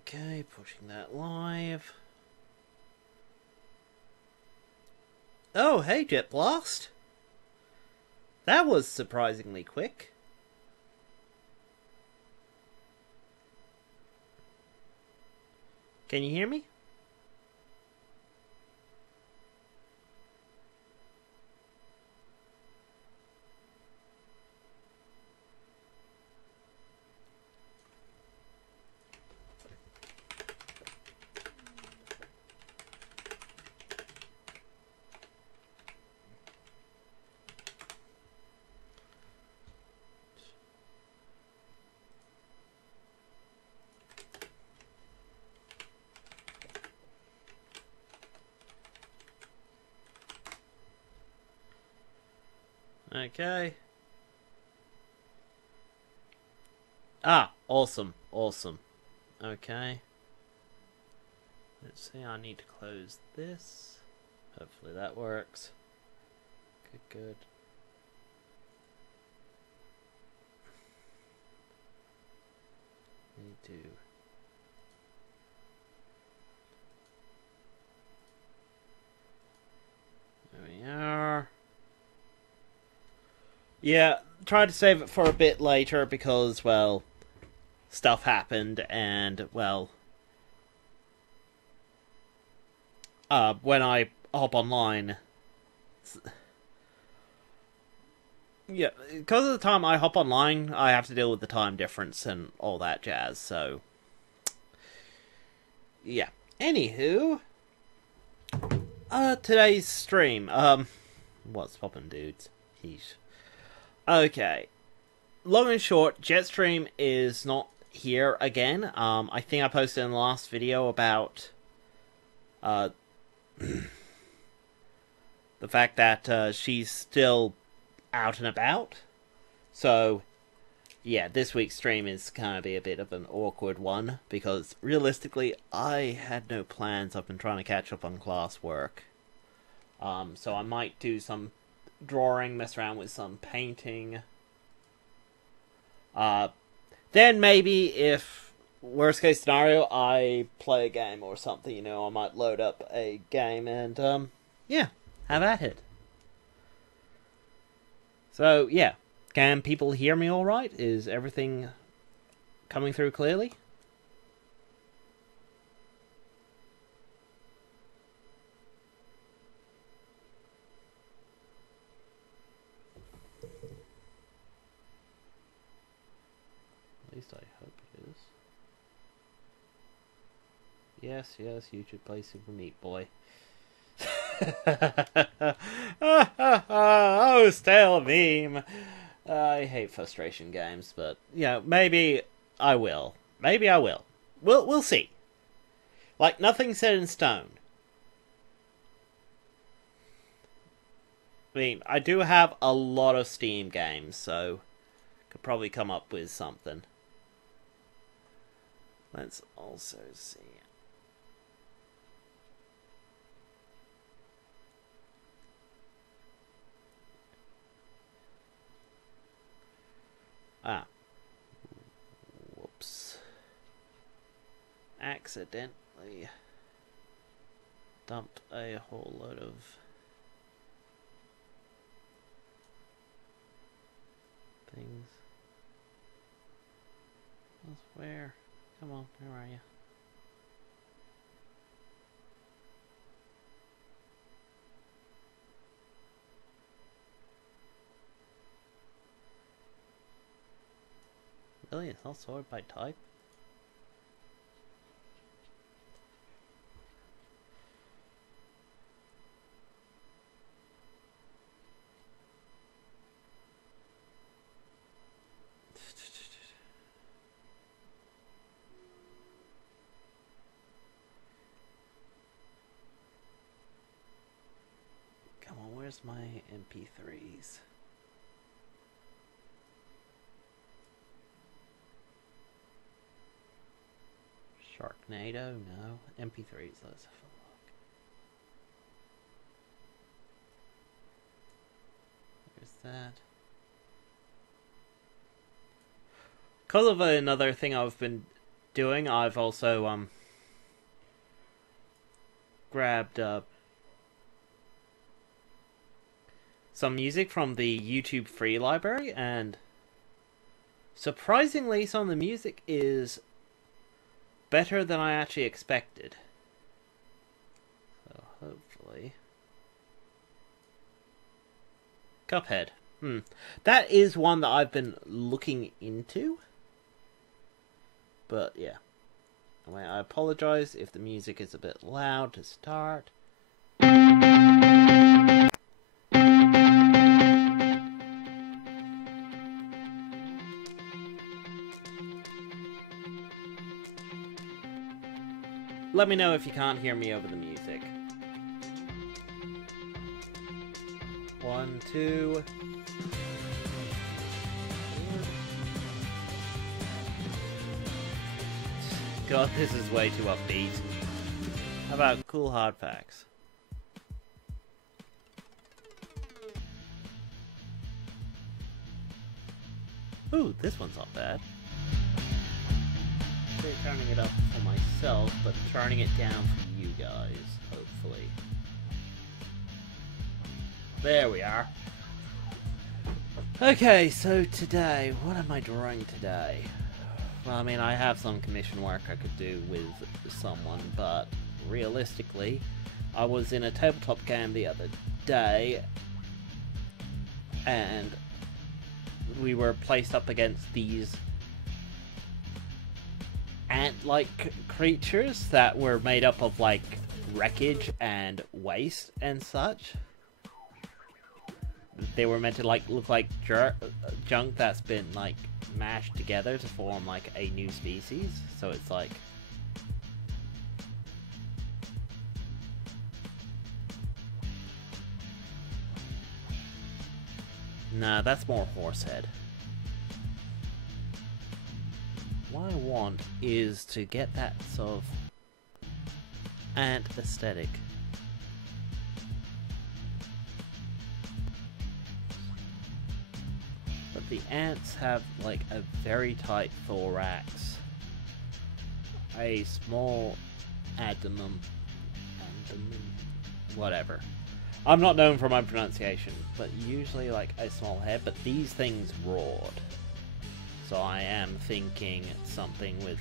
Okay, pushing that live. Oh, hey, Jet Blast. That was surprisingly quick. Can you hear me? Okay. Ah, awesome, awesome. Okay. Let's see, I need to close this. Hopefully that works. Good, good. Need to... There we are. Yeah, tried to save it for a bit later because, well, stuff happened and, well, when I hop online, yeah, because of the time I hop online, I have to deal with the time difference and all that jazz, so, yeah. Anywho, today's stream, what's poppin', dudes? Heesh. Okay. Long and short, Jetstream is not here again. I think I posted in the last video about the fact that she's still out and about. So, yeah, this week's stream is going to be a bit of an awkward one because realistically, I had no plans. I've been trying to catch up on classwork. So I might do some drawing, mess around with some painting. Then maybe if worst case scenario I play a game or something, you know, I might load up a game and yeah, have at it. So yeah, can people hear me all right? Is everything coming through clearly? At least I hope it is. Yes, yes, YouTube play Super Meat Boy. Oh, stale meme. I hate frustration games, but yeah, maybe I will. Maybe I will. We'll see. Like nothing's set in stone. I mean, I do have a lot of Steam games, so could probably come up with something. Let's also see. Ah. Whoops. Accidentally dumped a whole load of things. Where? Come on, where are you? Really? It's not sorted by type? Come on, where's my MP3s? Sharknado? No. MP3s, let's have a look. Where's that? Because of another thing I've been doing, I've also grabbed some music from the YouTube free library, and surprisingly some of the music is better than I actually expected. So hopefully... Cuphead. That is one that I've been looking into. But yeah. Anyway, I apologize if the music is a bit loud to start. Let me know if you can't hear me over the music. 1, 2... God, this is way too upbeat. How about cool hard facts? Ooh, this one's not bad. They're turning it up for myself, but turning it down for you guys, hopefully. There we are. Okay, so today, what am I drawing today? Well, I mean, I have some commission work I could do with someone, but realistically, I was in a tabletop game the other day, and we were placed up against these ant-like creatures that were made up of, like, wreckage and waste and such. They were meant to, like, look like junk that's been, like, mashed together to form, like, a new species. So it's like... Nah, that's more horsehead. What I want is to get that sort of ant aesthetic. But the ants have, like, a very tight thorax, a small abdomen, whatever. I'm not known for my pronunciation, but usually, like, a small head, but these things roared. So I am thinking something with...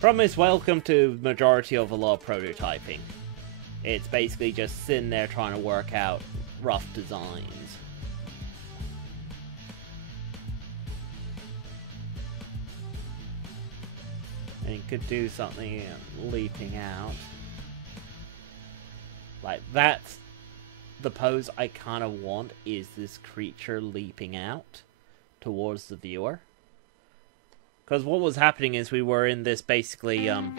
Problem is, welcome to majority of a lot of prototyping. It's basically just sitting there trying to work out rough designs. And you could do something leaping out. Like, that's the pose I kind of want, is this creature leaping out towards the viewer. Because what was happening is we were in this basically, I'll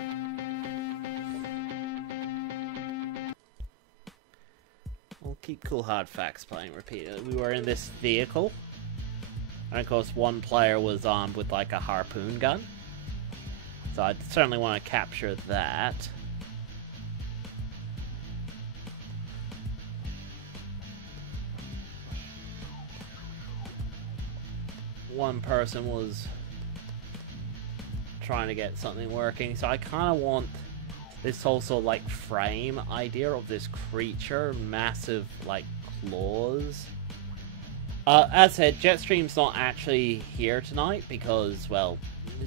keep cool hard facts playing repeatedly. We were in this vehicle, and of course one player was armed with, like, a harpoon gun. So I certainly want to capture that. One person was trying to get something working, so I kind of want this also, like, frame idea of this creature, massive, like, claws. As said, Jetstream's not actually here tonight because, well,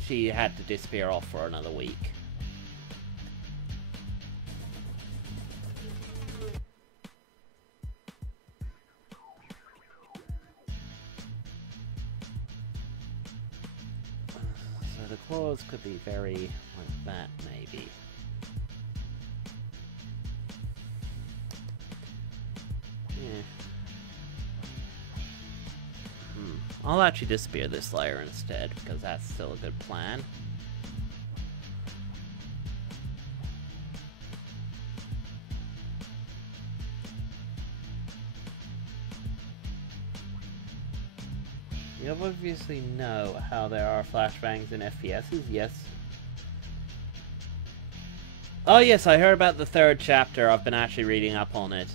she had to disappear off for another week. So the claws could be very like that, maybe. Yeah. I'll actually disappear this layer instead, because that's still a good plan. You obviously know how there are flashbangs in FPSs, yes. Oh yes, I heard about the third chapter. I've been actually reading up on it.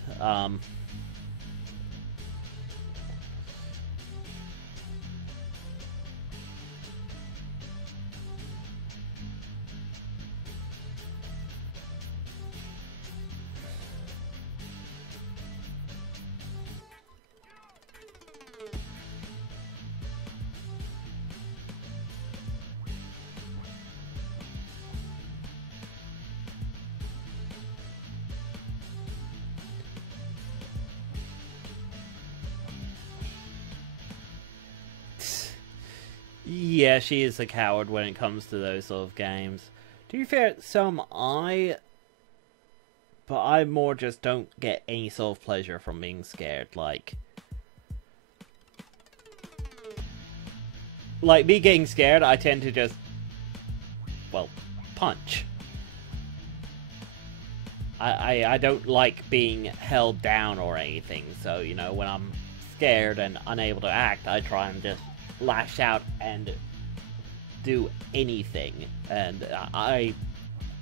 Yeah, she is a coward when it comes to those sort of games. To be fair, so am I, but I more just don't get any sort of pleasure from being scared. Like me getting scared, I tend to just, well, punch. I don't like being held down or anything, so, you know, when I'm scared and unable to act, I try and just lash out and do anything. And I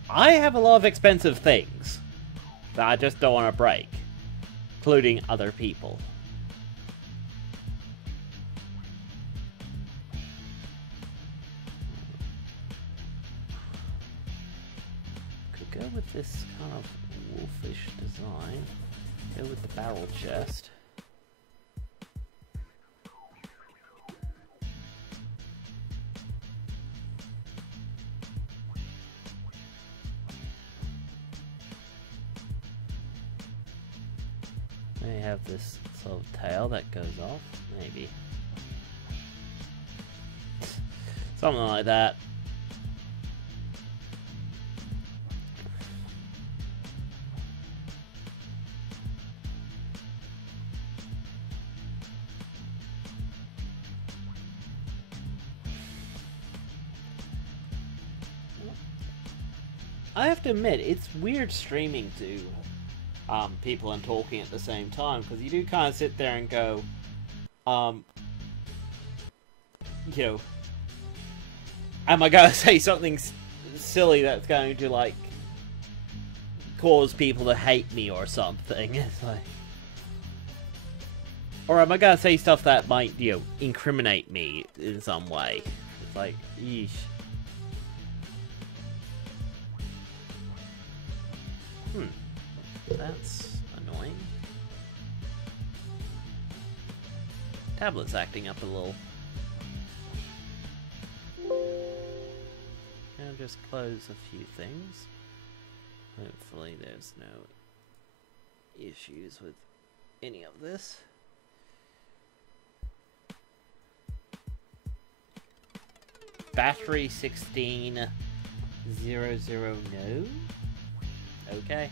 have a lot of expensive things that I just don't want to break, including other people. Could go with this kind of wolfish design. Go with the barrel chest. May have this sort of tail that goes off, maybe. Something like that. I have to admit, it's weird streaming to people and talking at the same time, because you do kind of sit there and go, you know, am I going to say something silly that's going to, like, cause people to hate me or something? It's like, or am I going to say stuff that might, you know, incriminate me in some way? It's like, yeesh. That's annoying. Tablet's acting up a little. And just close a few things. Hopefully there's no issues with any of this. Battery 1600, no? Okay.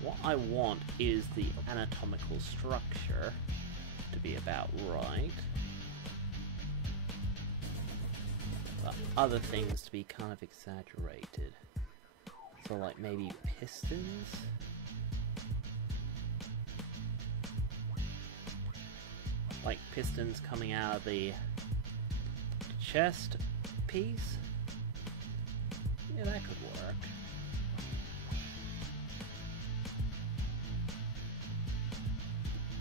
What I want is the anatomical structure to be about right. But other things to be kind of exaggerated. So like maybe pistons? Like pistons coming out of the chest piece? Yeah, that could work.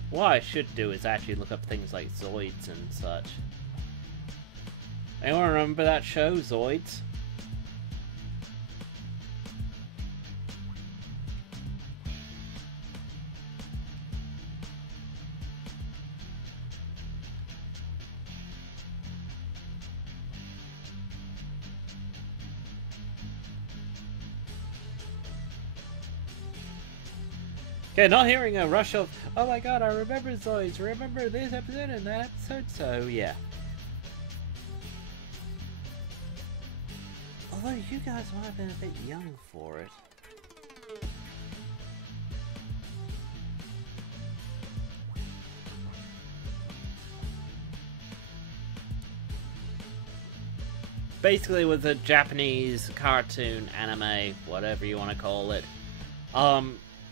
What I should do is actually look up things like Zoids and such. Anyone remember that show, Zoids? Okay, not hearing a rush of, oh my god, I remember Zoids, remember this episode and that episode, so yeah. Although you guys might have been a bit young for it. Basically with a Japanese cartoon, anime, whatever you want to call it,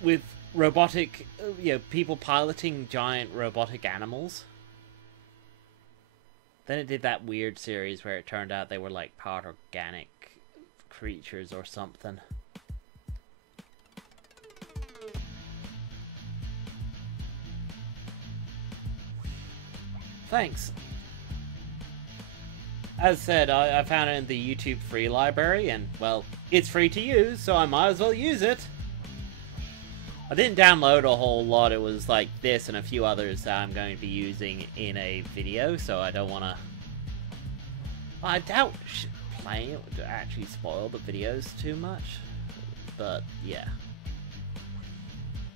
with robotic, you know, people piloting giant robotic animals. Then it did that weird series where it turned out they were like part organic creatures or something. Thanks. As said, I found it in the YouTube free library, and, well, it's free to use, so I might as well use it. I didn't download a whole lot. It was like this and a few others that I'm going to be using in a video, so I don't want to... I doubt playing it would actually spoil the videos too much, but yeah.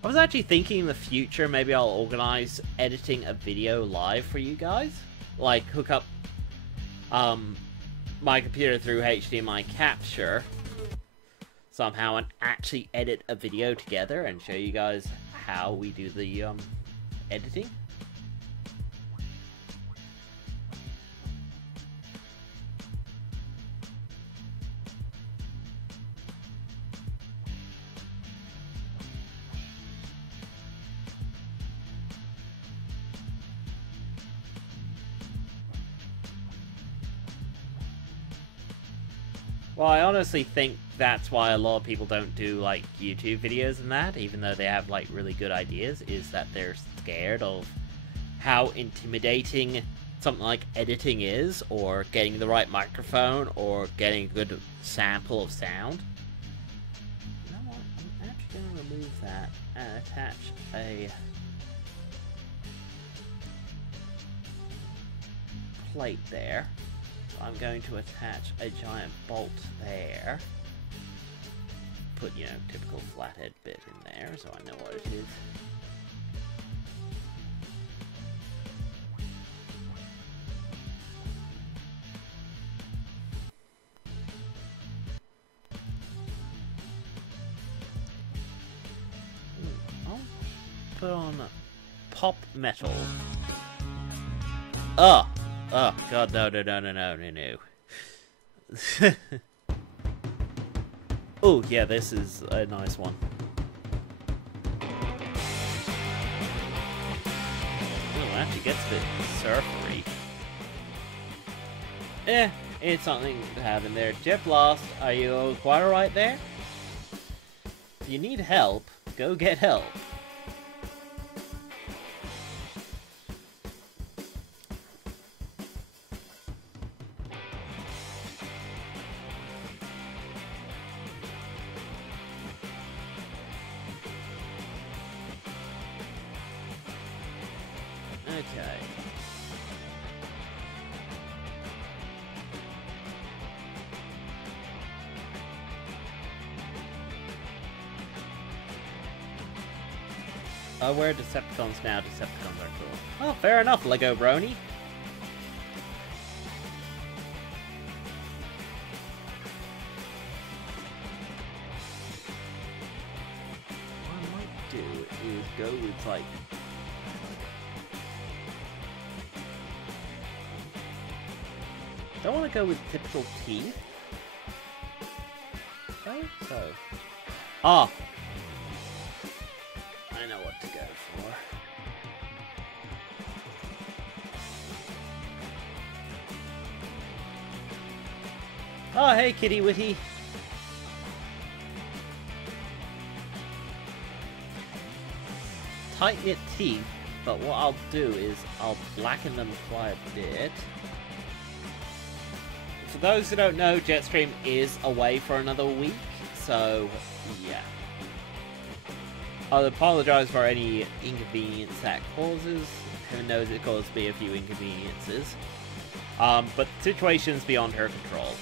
I was actually thinking in the future maybe I'll organize editing a video live for you guys. Like, hook up my computer through HDMI capture somehow and actually edit a video together and show you guys how we do the editing. Well, I honestly think that's why a lot of people don't do, like, YouTube videos and that, even though they have, like, really good ideas, is that they're scared of how intimidating something like editing is, or getting the right microphone, or getting a good sample of sound. You know what? I'm actually going to remove that and attach a plate there. I'm going to attach a giant bolt there. Put, you know, typical flathead bit in there so I know what it is. I'll put on pop metal. Oh god, no. Oh, yeah, this is a nice one. Oh, it actually gets a bit surfery. It's something to have in there. Jet Blast, are you quite alright there? If you need help, go get help. Okay. Oh, we're Decepticons now. Decepticons are cool. Oh, fair enough, Lego Brony. What I might do is go with, like... Don't want to go with typical teeth. Okay, so... Ah! I know what to go for. Oh, hey, Kitty Witty! Tight-knit teeth, but what I'll do is I'll blacken them quite a bit. For those who don't know, Jetstream is away for another week, so yeah. I'll apologize for any inconvenience that causes. Who knows, it caused me a few inconveniences. But the situation's beyond her control.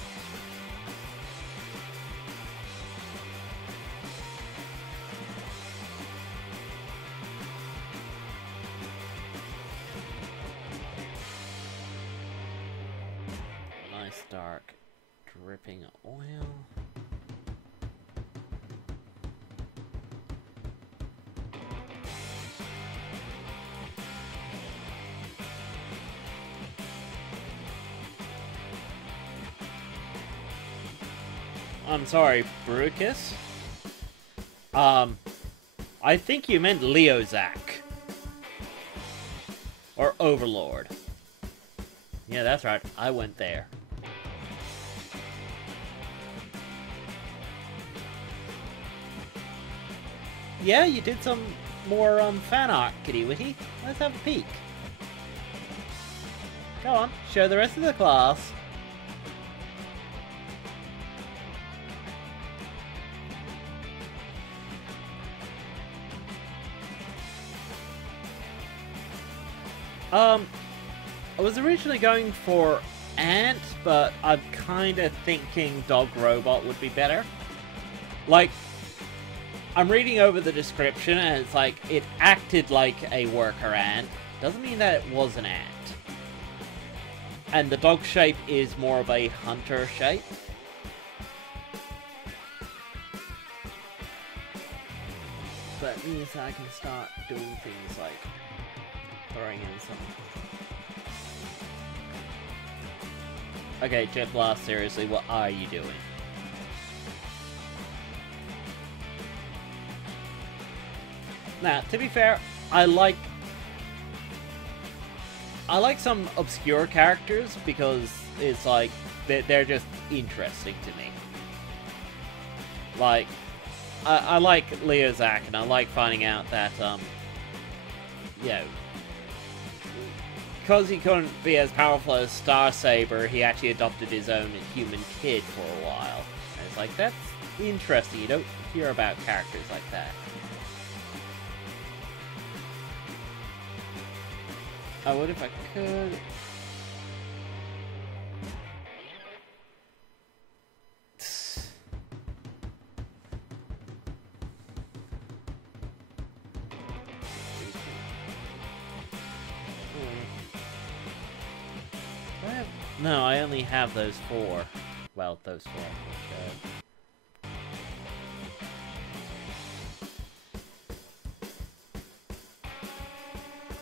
Nice dark dripping oil. I'm sorry, Brucus. I think you meant Leozak. Or Overlord. Yeah, that's right. I went there. Yeah, you did some more fan art, Kitty Witty. Let's have a peek. Go on, show the rest of the class. I was originally going for Ant, but I'm kind of thinking Dog Robot would be better. Like, I'm reading over the description, and it's like, it acted like a worker ant. Doesn't mean that it was an ant. And the dog shape is more of a hunter shape. So that means I can start doing things like throwing in some... Okay, Jet Blast, seriously, what are you doing? Now, to be fair, I like some obscure characters because it's like, they're just interesting to me. Like, I like Leo Zack, and I like finding out that, you know, because he couldn't be as powerful as Star Saber, he actually adopted his own human kid for a while. And it's like, that's interesting. You don't hear about characters like that. I would if I could. No, I only have those 4. Well, those 4.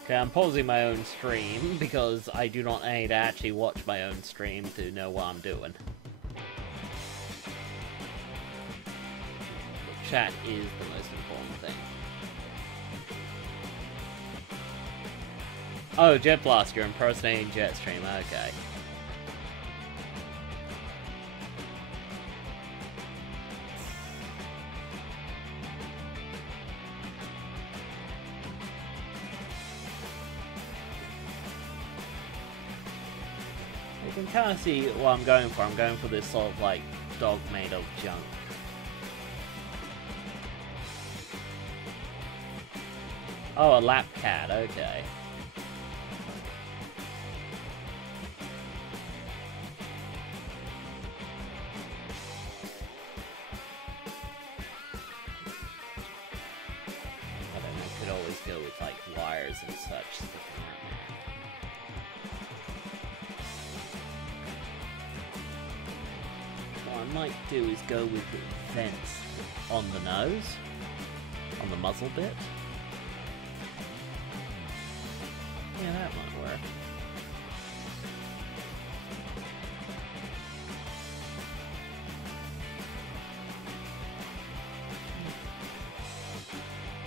Okay, I'm pausing my own stream because I do not need to actually watch my own stream to know what I'm doing. But chat is the most important thing. Oh, Jet Blast, you're impersonating Jetstream, okay. You can kind of see what I'm going for. I'm going for this sort of like dog made of junk. Oh, a lap cat, okay. I don't know, could always go with like wires and such sticking out there. What I might do is go with vents on the nose, on the muzzle bit. Yeah, that might work.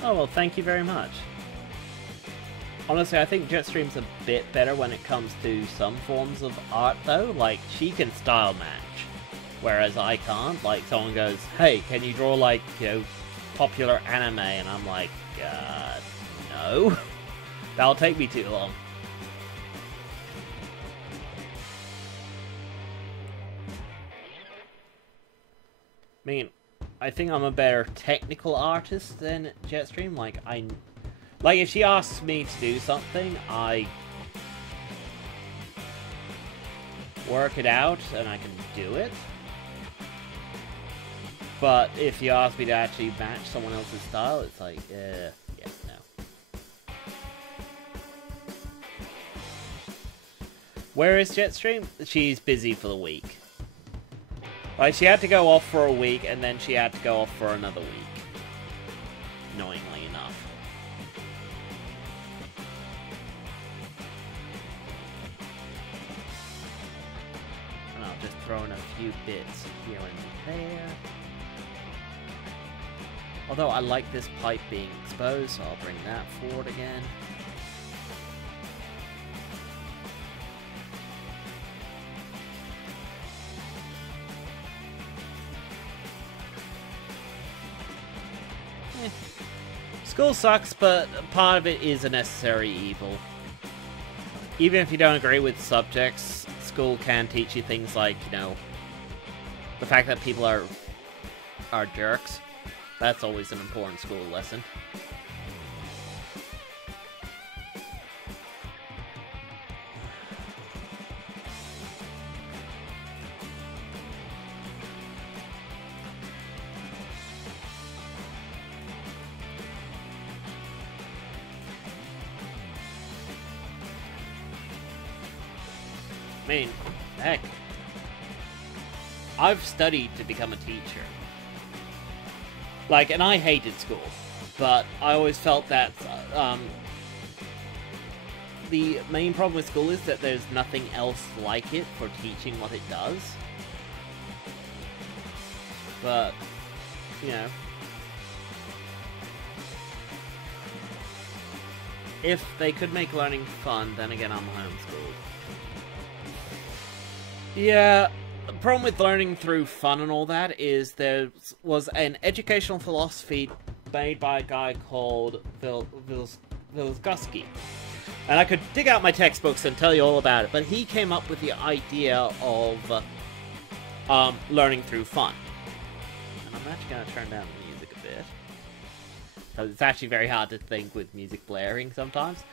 Oh, well, thank you very much. Honestly, I think Jetstream's a bit better when it comes to some forms of art, though. Like, she can style match, whereas I can't. Like, someone goes, hey, can you draw, like, you know, popular anime? And I'm like, no. That'll take me too long. I mean, I think I'm a better technical artist than Jetstream. Like, if she asks me to do something, I work it out and I can do it. But if you ask me to actually match someone else's style, it's like, yeah, no. Where is Jetstream? She's busy for the week. Like, she had to go off for a week, and then she had to go off for another week. Annoyingly enough. And I'll just throw in a few bits here and there. Although I like this pipe being exposed, so I'll bring that forward again. School sucks, but part of it is a necessary evil. Even if you don't agree with subjects, school can teach you things like, you know, the fact that people are jerks. That's always an important school lesson. I mean, heck, I've studied to become a teacher. Like, and I hated school, but I always felt that, the main problem with school is that there's nothing else like it for teaching what it does. But, you know, if they could make learning fun, then again, I'm homeschooled. Yeah, the problem with learning through fun and all that is there was an educational philosophy made by a guy called Vygotsky. And I could dig out my textbooks and tell you all about it, but he came up with the idea of learning through fun. And I'm actually going to turn down the music a bit, because it's actually very hard to think with music blaring sometimes.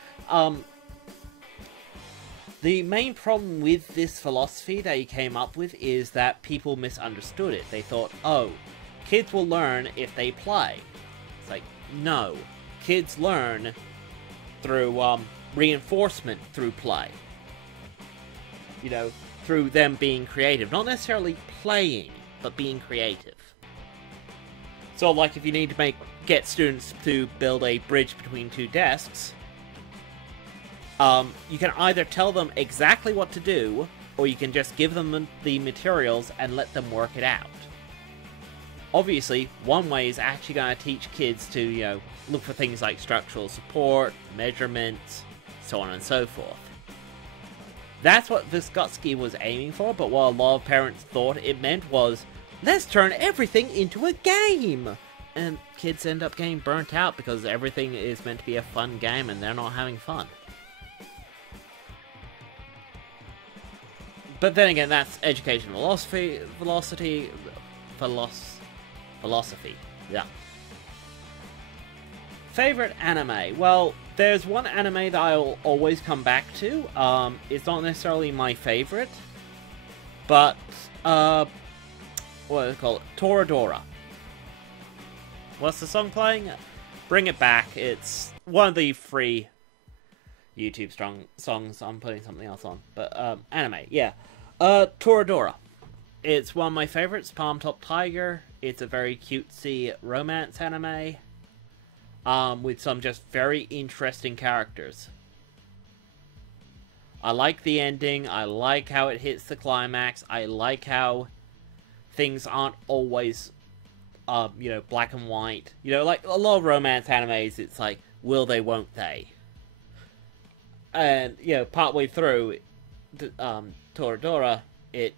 The main problem with this philosophy that he came up with is that people misunderstood it. They thought, oh, kids will learn if they play. It's like, no. Kids learn through reinforcement through play. You know, through them being creative. Not necessarily playing, but being creative. So, like, if you need to get students to build a bridge between two desks, you can either tell them exactly what to do, or you can just give them the materials and let them work it out. Obviously, one way is actually going to teach kids to, you know, look for things like structural support, measurements, so on and so forth. That's what Vygotsky was aiming for, but what a lot of parents thought it meant was, let's turn everything into a game! And kids end up getting burnt out because everything is meant to be a fun game and they're not having fun. But then again, that's education philosophy, yeah. Favorite anime? Well, there's one anime that I'll always come back to. It's not necessarily my favorite, but, what is it called? Toradora. What's the song playing? Bring It Back. It's one of the free YouTube songs. I'm putting something else on. But, anime, yeah. Toradora. It's one of my favorites, Palm Top Tiger. It's a very cutesy romance anime. With some just very interesting characters. I like the ending. I like how it hits the climax. I like how things aren't always, you know, black and white. You know, like a lot of romance animes, it's like, will they, won't they? And, you know, partway through, Toradora, it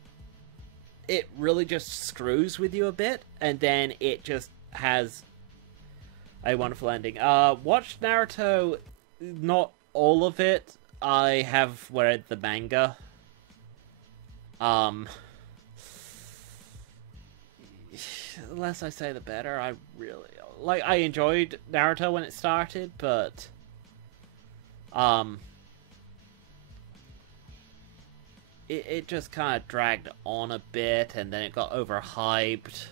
really just screws with you a bit, and then it just has a wonderful ending. Watched Naruto, not all of it. I have read the manga. The less I say, the better. I really... Like, I enjoyed Naruto when it started, but... It just kind of dragged on a bit, and then it got overhyped.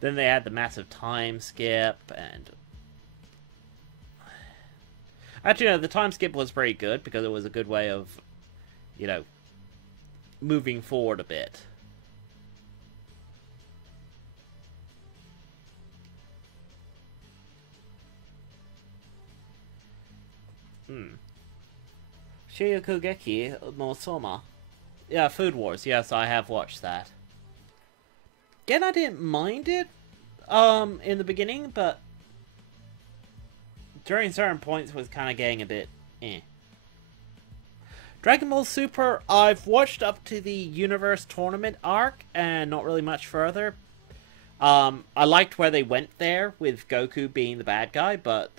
Then they had the massive time skip, and... Actually, no, the time skip was pretty good, because it was a good way of, you know, moving forward a bit. Shiyokugeki no Soma. Yeah, Food Wars. Yes, I have watched that. Again, I didn't mind it, in the beginning, but during certain points it was kind of getting a bit, eh. Dragon Ball Super, I've watched up to the Universe Tournament arc, and not really much further. I liked where they went there, with Goku being the bad guy, but...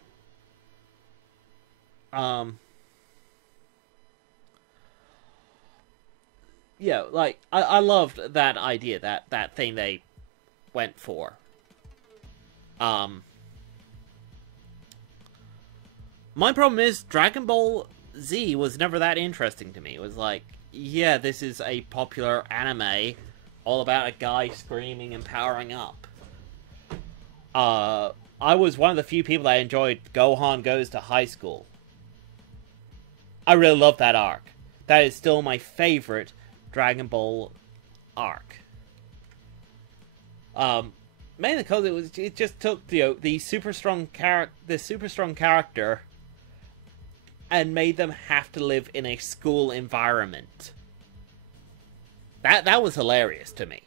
yeah, like, I loved that idea, that thing they went for. My problem is, Dragon Ball Z was never that interesting to me. It was like, yeah, this is a popular anime, all about a guy screaming and powering up. I was one of the few people that enjoyed Gohan Goes to High School. I really love that arc. That is still my favorite Dragon Ball arc. Mainly because it just took the super strong character and made them have to live in a school environment. That was hilarious to me.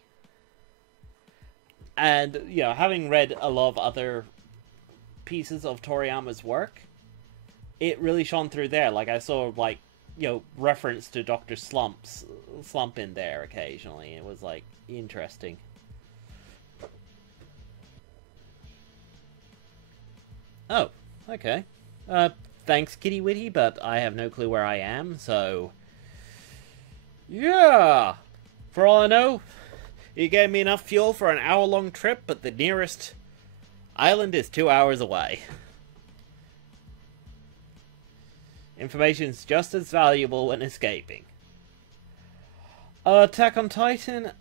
And having read a lot of other pieces of Toriyama's work, it really shone through there. Like I saw reference to Dr. Slump in there occasionally. It was interesting. Oh, okay. Thanks, Kitty Witty, but I have no clue where I am, so... Yeah! For all I know, you gave me enough fuel for an hour-long trip, but the nearest island is 2 hours away. Information's just as valuable when escaping. Attack on Titan,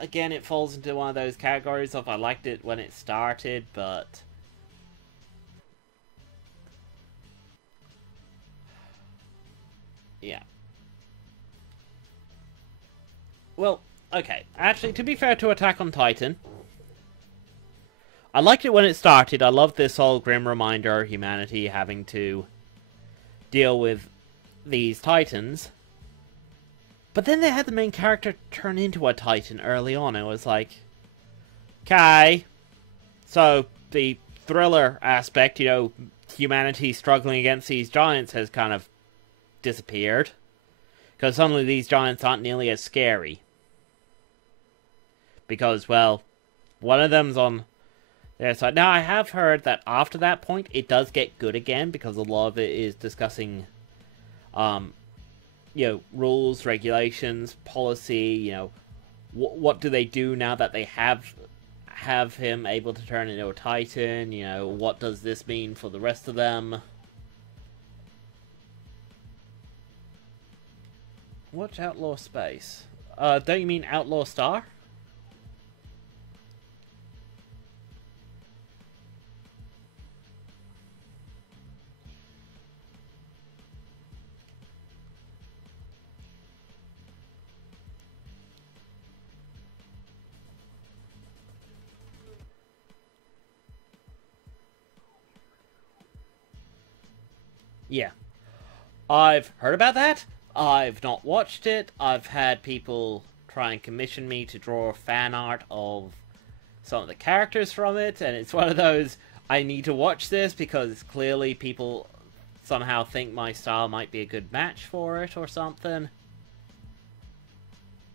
again, it falls into one of those categories of I liked it when it started, but... yeah. Well, okay. Actually, to be fair to Attack on Titan, I liked it when it started. I loved this whole grim reminder of humanity having to deal with these Titans. But then they had the main character turn into a Titan early on. It was like, okay. So, the thriller aspect, humanity struggling against these giants has kind of disappeared. Because suddenly these giants aren't nearly as scary. Because, well, one of them's on their side. Now, I have heard that after that point, it does get good again, because a lot of it is discussing, rules, regulations, policy, what do they do now that they have him able to turn into a Titan, what does this mean for the rest of them? Watch Outlaw Space. Don't you mean Outlaw Star? Yeah. I've heard about that. I've not watched it. I've had people try and commission me to draw fan art of some of the characters from it, and it's one of those, I need to watch this because clearly people somehow think my style might be a good match for it or something.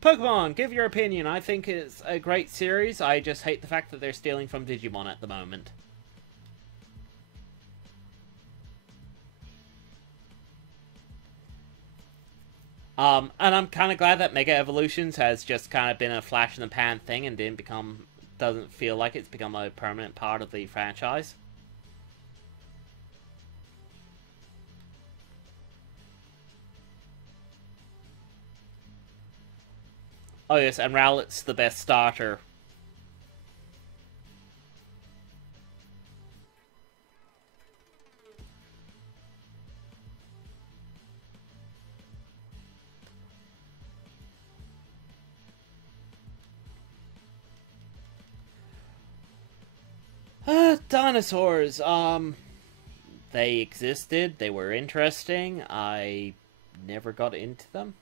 Pokemon, give your opinion. I think it's a great series. I just hate the fact that they're stealing from Digimon at the moment. And I'm kind of glad that Mega Evolutions has just kind of been a flash in the pan thing and doesn't feel like it's become a permanent part of the franchise. Oh yes, and Rowlet's the best starter. Dinosaurs, they existed, they were interesting, I never got into them.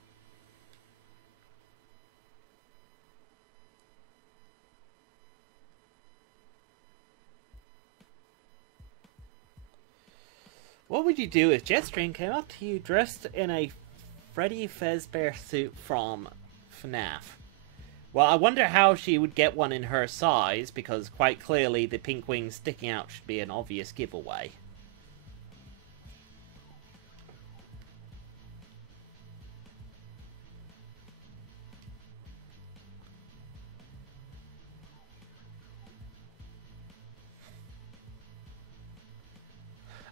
What would you do if Jetstream came up to you dressed in a Freddy Fazbear suit from FNAF? Well, I wonder how she would get one in her size, because quite clearly the pink wings sticking out should be an obvious giveaway.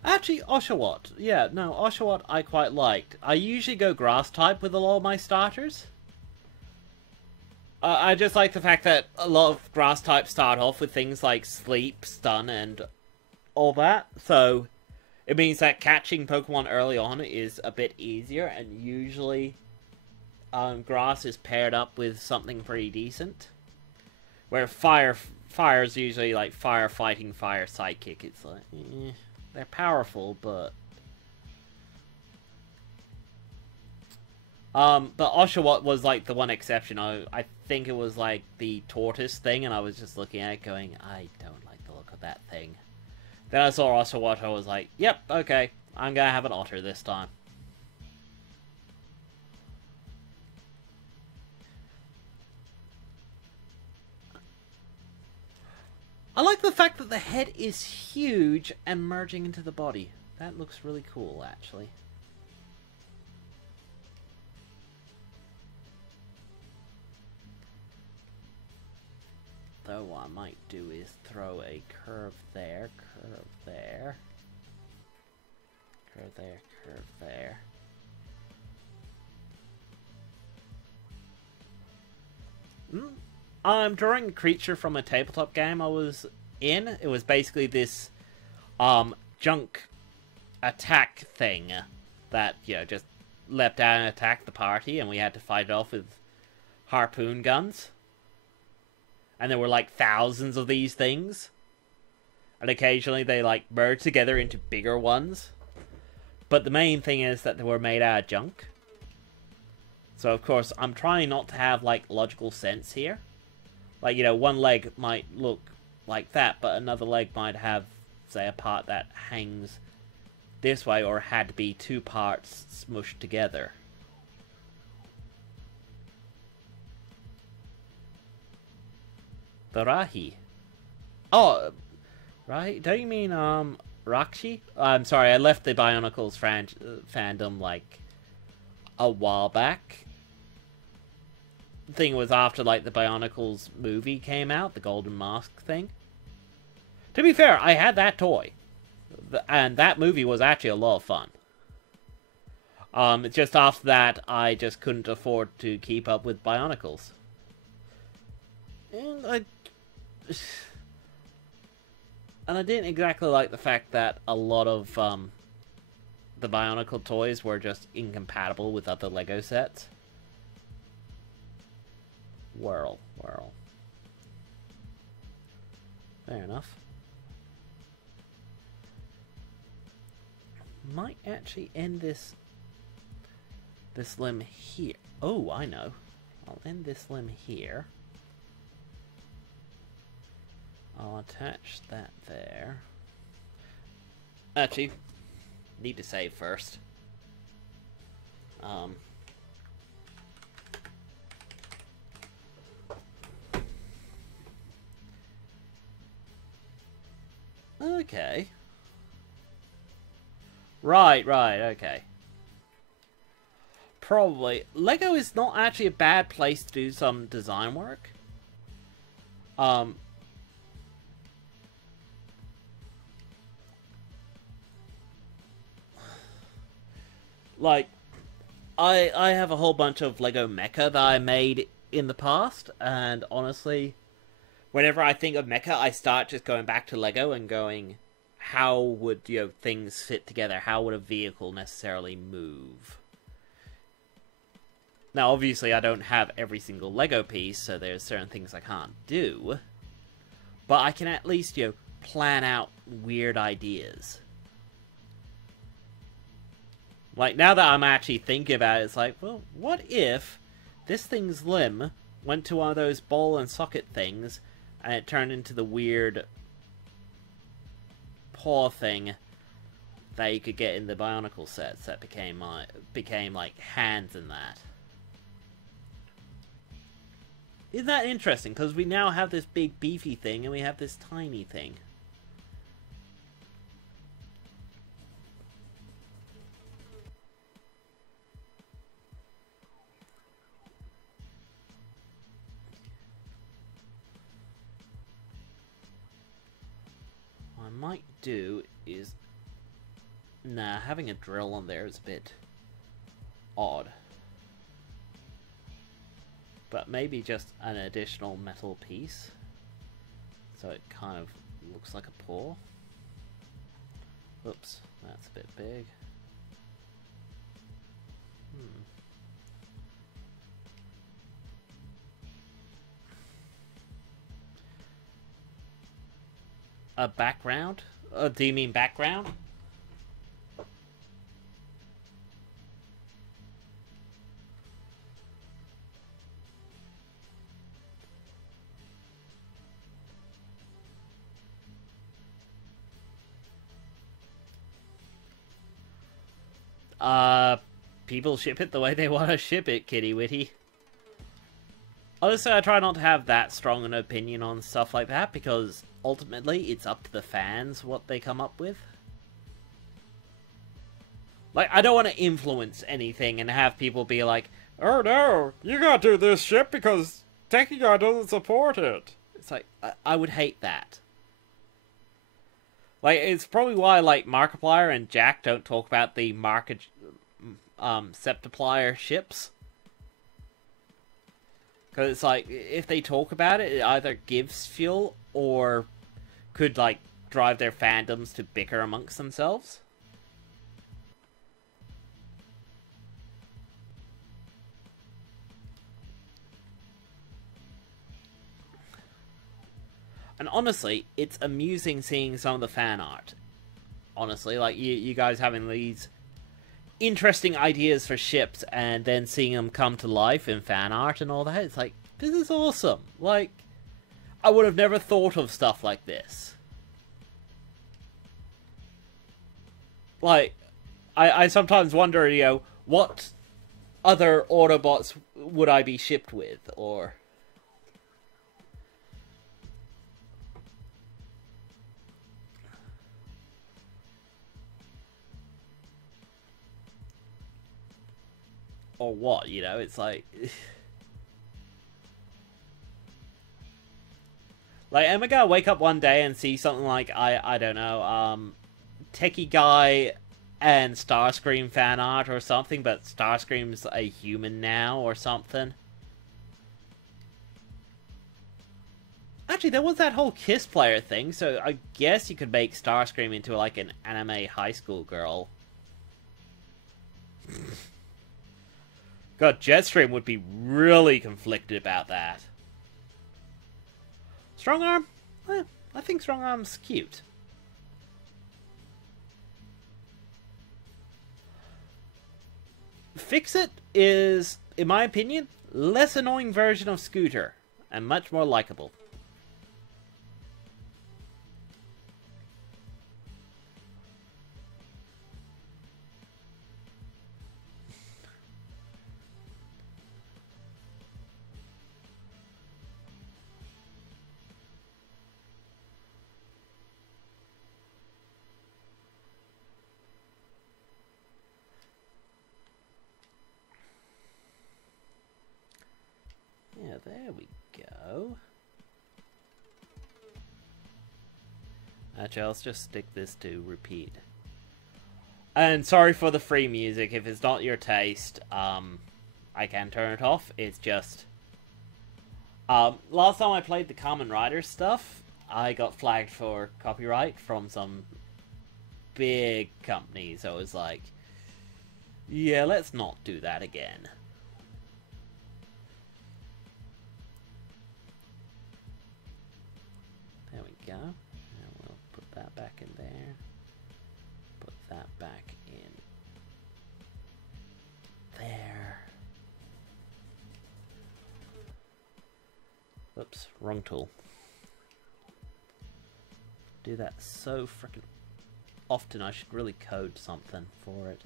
Actually, Oshawott. Yeah, no, Oshawott I quite liked. I usually go grass type with a lot of my starters. I just like the fact that a lot of grass types start off with things like sleep, stun, and all that. So it means that catching Pokemon early on is a bit easier, and usually grass is paired up with something pretty decent. Where fire is usually like fire fighting fire sidekick. It's like, they're powerful, but but Oshawott was like the one exception. I think it was like the tortoise thing, and I was just looking at it going, I don't like the look of that thing. Then I saw Oshawott, I was like, yep, okay, I'm gonna have an otter this time. I like the fact that the head is huge and merging into the body. That looks really cool, actually. Though what I might do is throw a curve there, curve there, curve there, curve there. I'm drawing a creature from a tabletop game I was in. It was basically this junk attack thing that, you know, just leapt out and attacked the party, and we had to fight it off with harpoon guns. And there were like thousands of these things. And occasionally they like merge together into bigger ones. But the main thing is that they were made out of junk. So of course I'm trying not to have like logical sense here. Like, you know, one leg might look like that, but another leg might have, say, a part that hangs this way, or had to be two parts smushed together. Barahi. Oh, right? Don't you mean, Rakshi? I'm sorry, I left the Bionicles fandom, like, a while back. The thing was after, like, the Bionicles movie came out, the Golden Mask thing. To be fair, I had that toy. And that movie was actually a lot of fun. Just after that, I just couldn't afford to keep up with Bionicles. And I didn't exactly like the fact that a lot of the Bionicle toys were just incompatible with other Lego sets. Whirl. Fair enough. Might actually end this limb here. Oh, I know. I'll end this limb here. I'll attach that there. Actually, need to save first. Okay. Right, okay. Probably. Lego is not actually a bad place to do some design work. Like, I have a whole bunch of Lego Mecha that I made in the past, and honestly, whenever I think of Mecha, I start just going back to Lego and going, how would, you know, things fit together? How would a vehicle necessarily move? Now, obviously, I don't have every single Lego piece, so there's certain things I can't do, but I can at least, you know, plan out weird ideas. Like, now that I'm actually thinking about it, it's like, well, what if this thing's limb went to one of those ball and socket things, and it turned into the weird paw thing that you could get in the Bionicle sets that became like hands and that. Isn't that interesting? Because we now have this big beefy thing and we have this tiny thing. What I might do is... Nah, having a drill on there is a bit odd. But maybe just an additional metal piece. So it kind of looks like a paw. Oops, that's a bit big. A background? Do you mean background? People ship it the way they want to ship it, kitty witty. Honestly, I try not to have that strong an opinion on stuff like that, because ultimately it's up to the fans what they come up with. Like, I don't want to influence anything and have people be like, oh no, you gotta do this ship because Decepticon doesn't support it. It's like, I would hate that. Like, it's probably why, like, Markiplier and Jack don't talk about the Septiplier ships. Because it's like, if they talk about it, it either gives fuel or could, like, drive their fandoms to bicker amongst themselves. And honestly, it's amusing seeing some of the fan art. Honestly, like, you guys having these interesting ideas for ships and then seeing them come to life in fan art and all that. It's like, this is awesome. Like, I would have never thought of stuff like this. Like, I sometimes wonder, you know, what other Autobots would I be shipped with, or... or what, you know, it's like... like, am I gonna wake up one day and see something like, I don't know, Techie Guy and Starscream fan art or something, but Starscream's a human now or something? Actually, there was that whole Kiss Player thing, so I guess you could make Starscream into, like, an anime high school girl. God, Jetstream would be really conflicted about that. Strong Arm? Well, I think Strong Arm's cute. Fix-It is, in my opinion, less annoying version of Scooter, and much more likable. Yeah, there we go. Actually, let's just stick this to repeat. And sorry for the free music. If it's not your taste, I can turn it off. It's just... last time I played the Kamen Rider stuff, I got flagged for copyright from some big company. So it was like, yeah, let's not do that again. There we go. And we'll put that back in there. Put that back in there. Whoops, wrong tool. Do that so frickin' often, I should really code something for it.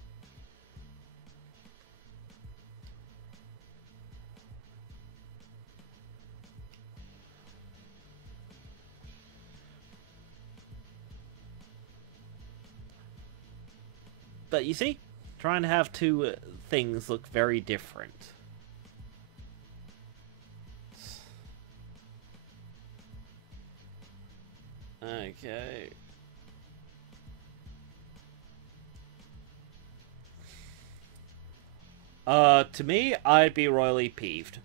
But you see, trying to have two things look very different. Okay. To me, I'd be royally peeved.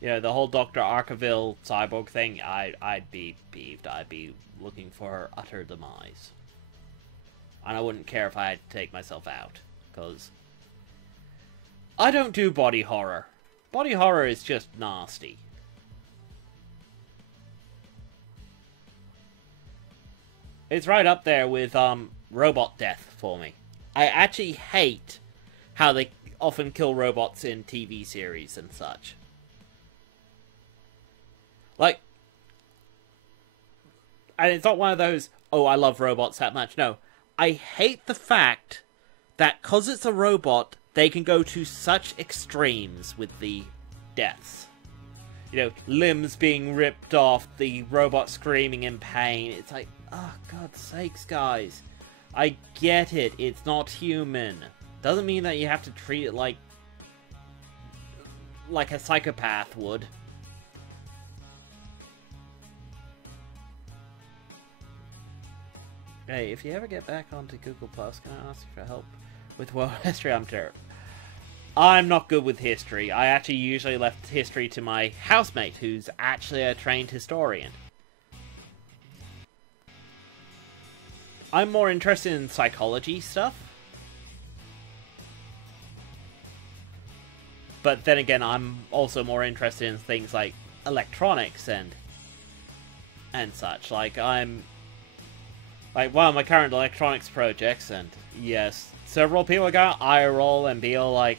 You know, the whole Dr. Arkaville cyborg thing, I'd be peeved. I'd be looking for her utter demise. And I wouldn't care if I had to take myself out. Because I don't do body horror. Body horror is just nasty. It's right up there with robot death for me. I actually hate how they often kill robots in TV series and such. Like, and it's not one of those, oh, I love robots that much. No, I hate the fact that because it's a robot, they can go to such extremes with the deaths. You know, limbs being ripped off, the robot screaming in pain. It's like, oh, God's sakes, guys. I get it, it's not human. Doesn't mean that you have to treat it like a psychopath would. Hey, if you ever get back onto Google Plus, can I ask you for help with world history? I'm not good with history. I actually usually left history to my housemate, who's actually a trained historian. I'm more interested in psychology stuff. But then again, I'm also more interested in things like electronics and such. Like, I'm like one of my current electronics projects, and yes, several people are gonna eye roll and be all like,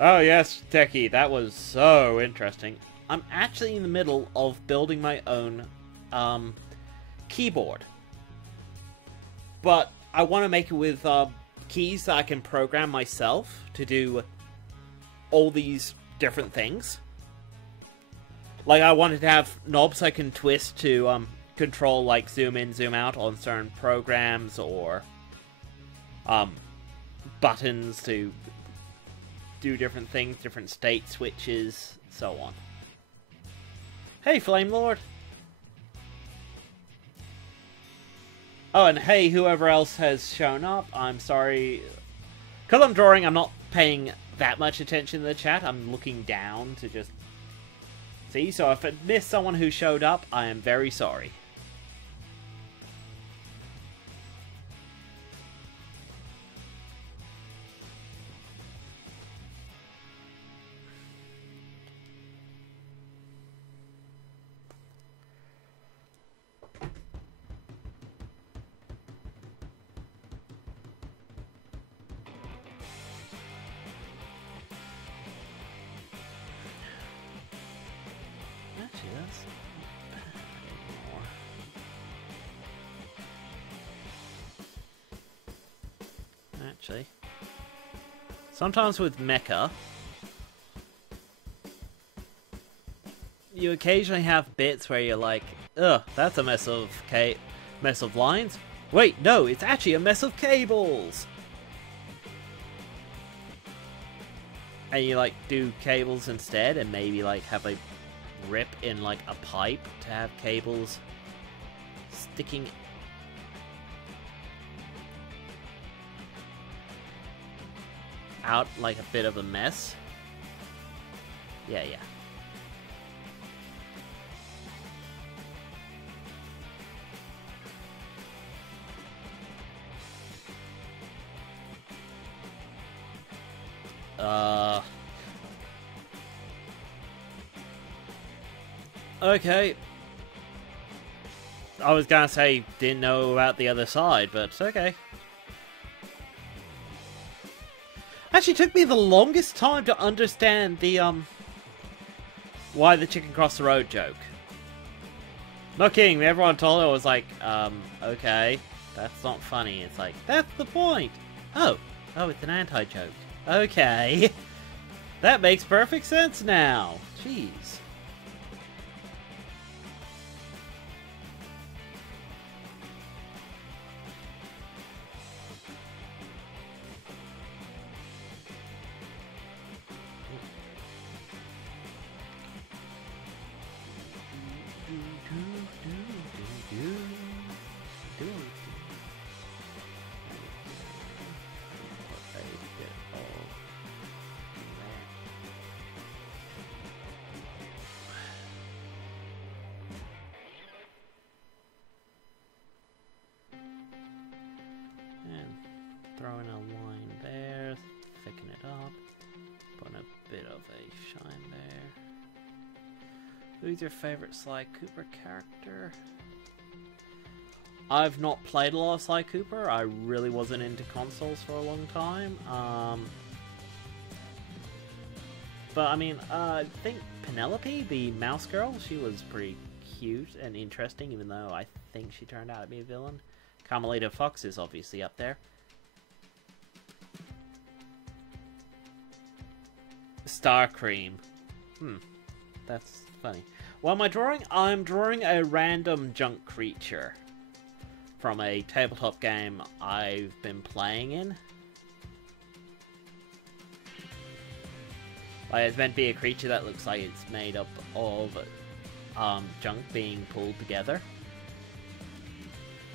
oh yes, techie, that was so interesting. I'm actually in the middle of building my own keyboard. But I want to make it with keys that I can program myself to do all these different things. Like, I wanted to have knobs I can twist to control, like, zoom in, zoom out on certain programs, or buttons to do different things, different state switches, so on. Hey, Flame Lord! Oh, and hey, whoever else has shown up, I'm sorry. Because I'm drawing, I'm not paying that much attention to the chat. I'm looking down to just see. So if I missed someone who showed up, I am very sorry. Actually, sometimes with mecha, you occasionally have bits where you're like, ugh, that's a mess of lines. Wait, no, it's actually a mess of cables. And you like do cables instead, and maybe like have a rip in like a pipe to have cables sticking out like a bit of a mess. Yeah. Okay. I was gonna say didn't know about the other side, but okay. Actually took me the longest time to understand the, why the chicken crossed the road joke. No kidding, everyone told it, I was like, okay, that's not funny. It's like, that's the point. Oh, it's an anti-joke. Okay. That makes perfect sense now. Jeez. throwing a line there, thicken it up, putting a bit of a shine there. Who's your favorite Sly Cooper character? I've not played a lot of Sly Cooper. I really wasn't into consoles for a long time. But I mean, I think Penelope, the mouse girl, she was pretty cute and interesting, even though I think she turned out to be a villain. Carmelita Fox is obviously up there. Star Cream. That's funny. What am I drawing? I'm drawing a random junk creature from a tabletop game I've been playing in. Like, it's meant to be a creature that looks like it's made up of junk being pulled together.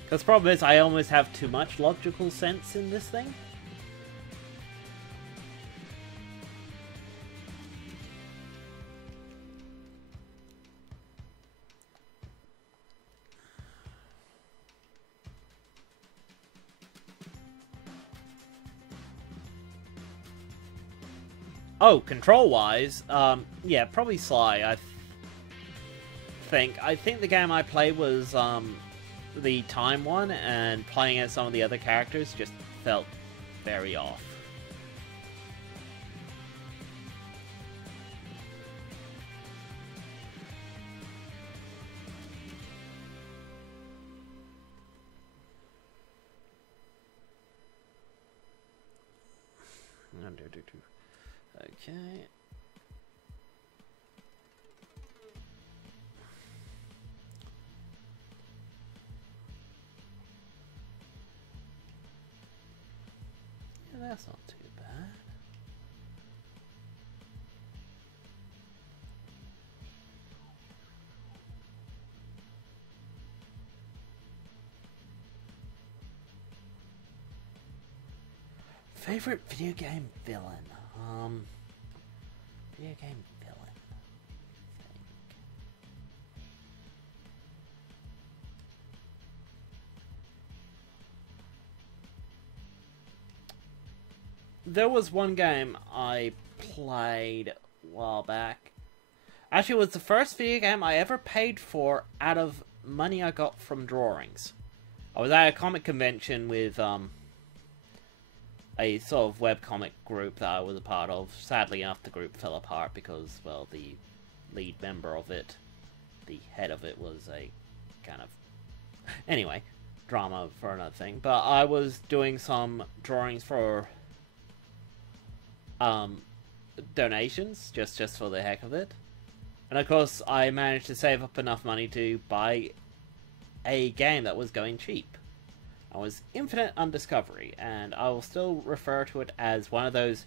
Because the problem is I almost have too much logical sense in this thing. Oh, control-wise, yeah, probably Sly. I think the game I played was the time one, and playing as some of the other characters just felt very off. Okay. Yeah, that's not too bad. Favorite video game villain? Video game villain. There was one game I played a while back. Actually, it was the first video game I ever paid for out of money I got from drawings. I was at a comic convention with a sort of webcomic group that I was a part of. Sadly enough, the group fell apart because, well, the lead member of it, the head of it, was a kind of... Anyway, drama for another thing. But I was doing some drawings for donations, just for the heck of it. And of course, I managed to save up enough money to buy a game that was going cheap. It was Infinite Undiscovery, and I will still refer to it as one of those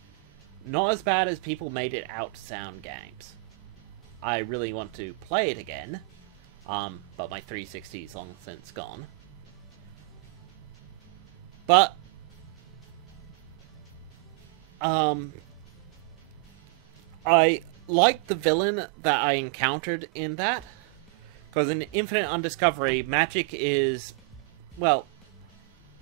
not as bad as people made it out to sound games. I really want to play it again, but my 360 is long since gone. But I liked the villain that I encountered in that, because in Infinite Undiscovery, magic is, well,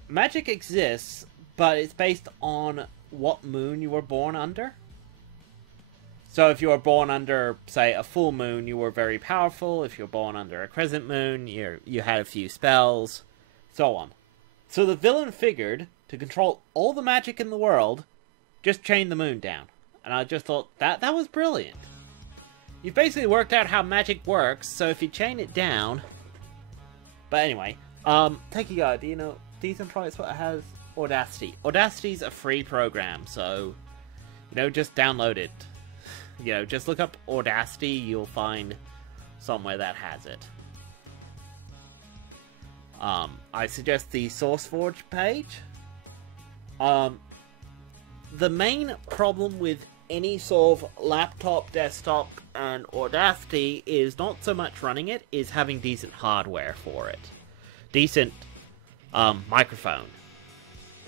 magic exists, but it's based on what moon you were born under. So if you were born under, say, a full moon, you were very powerful. If you were born under a crescent moon, you had a few spells, so on. So the villain figured, to control all the magic in the world, just chain the moon down. And I just thought, that was brilliant. You've basically worked out how magic works, so if you chain it down... But anyway, Take a Guy, do you know... Decent price what it has? Audacity. Audacity's a free program, so, you know, just download it. You know, just look up Audacity, you'll find somewhere that has it. I suggest the SourceForge page. The main problem with any sort of laptop, desktop, and Audacity is not so much running it, is having decent hardware for it. Decent microphone.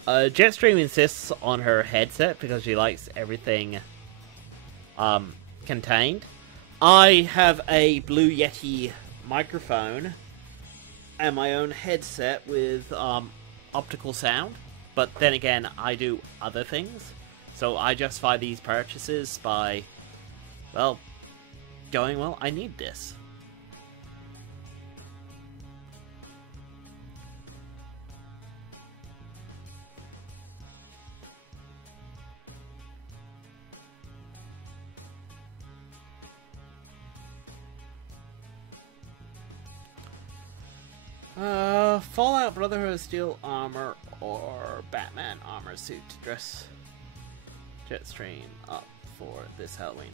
Jetstream insists on her headset because she likes everything contained. I have a Blue Yeti microphone and my own headset with optical sound. But then again, I do other things. So I justify these purchases by, well, going, well, I need this. Fallout Brotherhood of Steel armor or Batman armor suit to dress Jetstream up for this Halloween.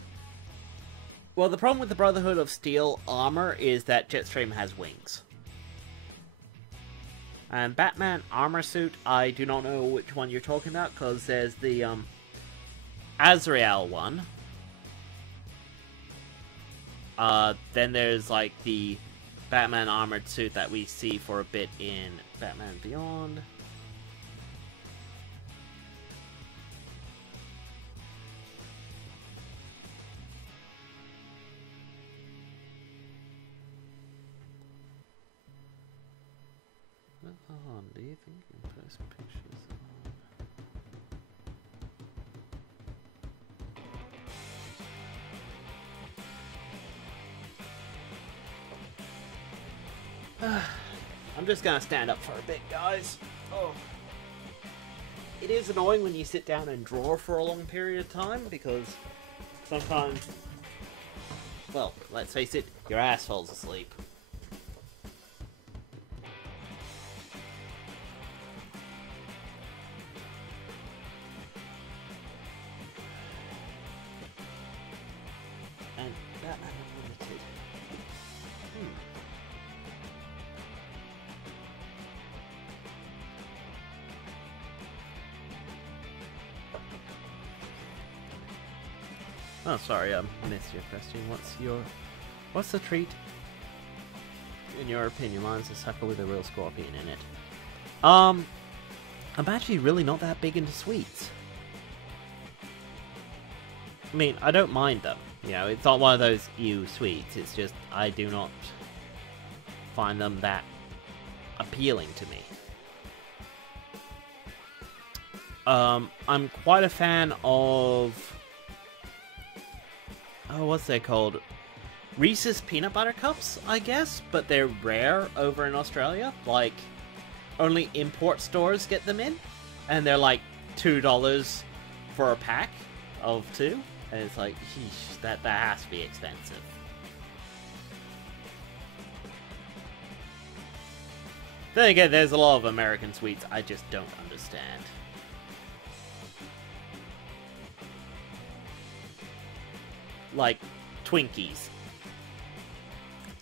Well, the problem with the Brotherhood of Steel armor is that Jetstream has wings. And Batman armor suit, I do not know which one you're talking about, because there's the Azrael one. Then there's like the Batman armored suit that we see for a bit in Batman Beyond. Do you think you can post pictures on? I'm just gonna stand up for a bit, guys. Oh. It is annoying when you sit down and draw for a long period of time, because sometimes, well, let's face it, your ass falls asleep. And Batman Unlimited. Oh, sorry, I missed your question. What's the treat? In your opinion, mine's a sucker with a real scorpion in it. I'm actually really not that big into sweets. I mean, I don't mind them. You know, it's not one of those ew sweets. It's just, I do not find them that appealing to me. I'm quite a fan of... oh, what's they called? Reese's Peanut Butter Cups, I guess, but they're rare over in Australia. Like, only import stores get them in, and they're like $2 for a pack of 2. And it's like, sheesh, that has to be expensive. Then again, there's a lot of American sweets I just don't understand. Like Twinkies.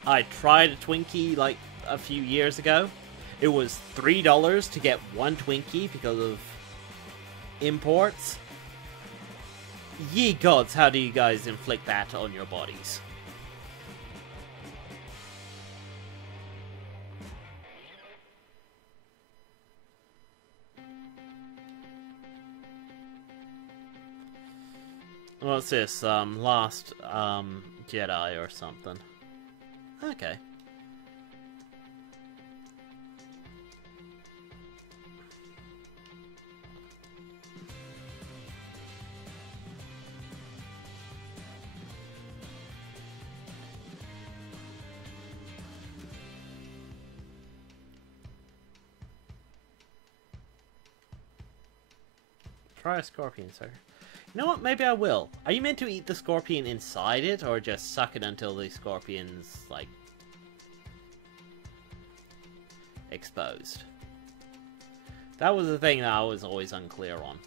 I tried a Twinkie like a few years ago. It was $3 to get one Twinkie because of imports. Ye gods, how do you guys inflict that on your bodies? What's this? Last Jedi or something. Okay. Try a scorpion, sir. You know what? Maybe I will. Are you meant to eat the scorpion inside it, or just suck it until the scorpion's, like, exposed? That was the thing that I was always unclear on.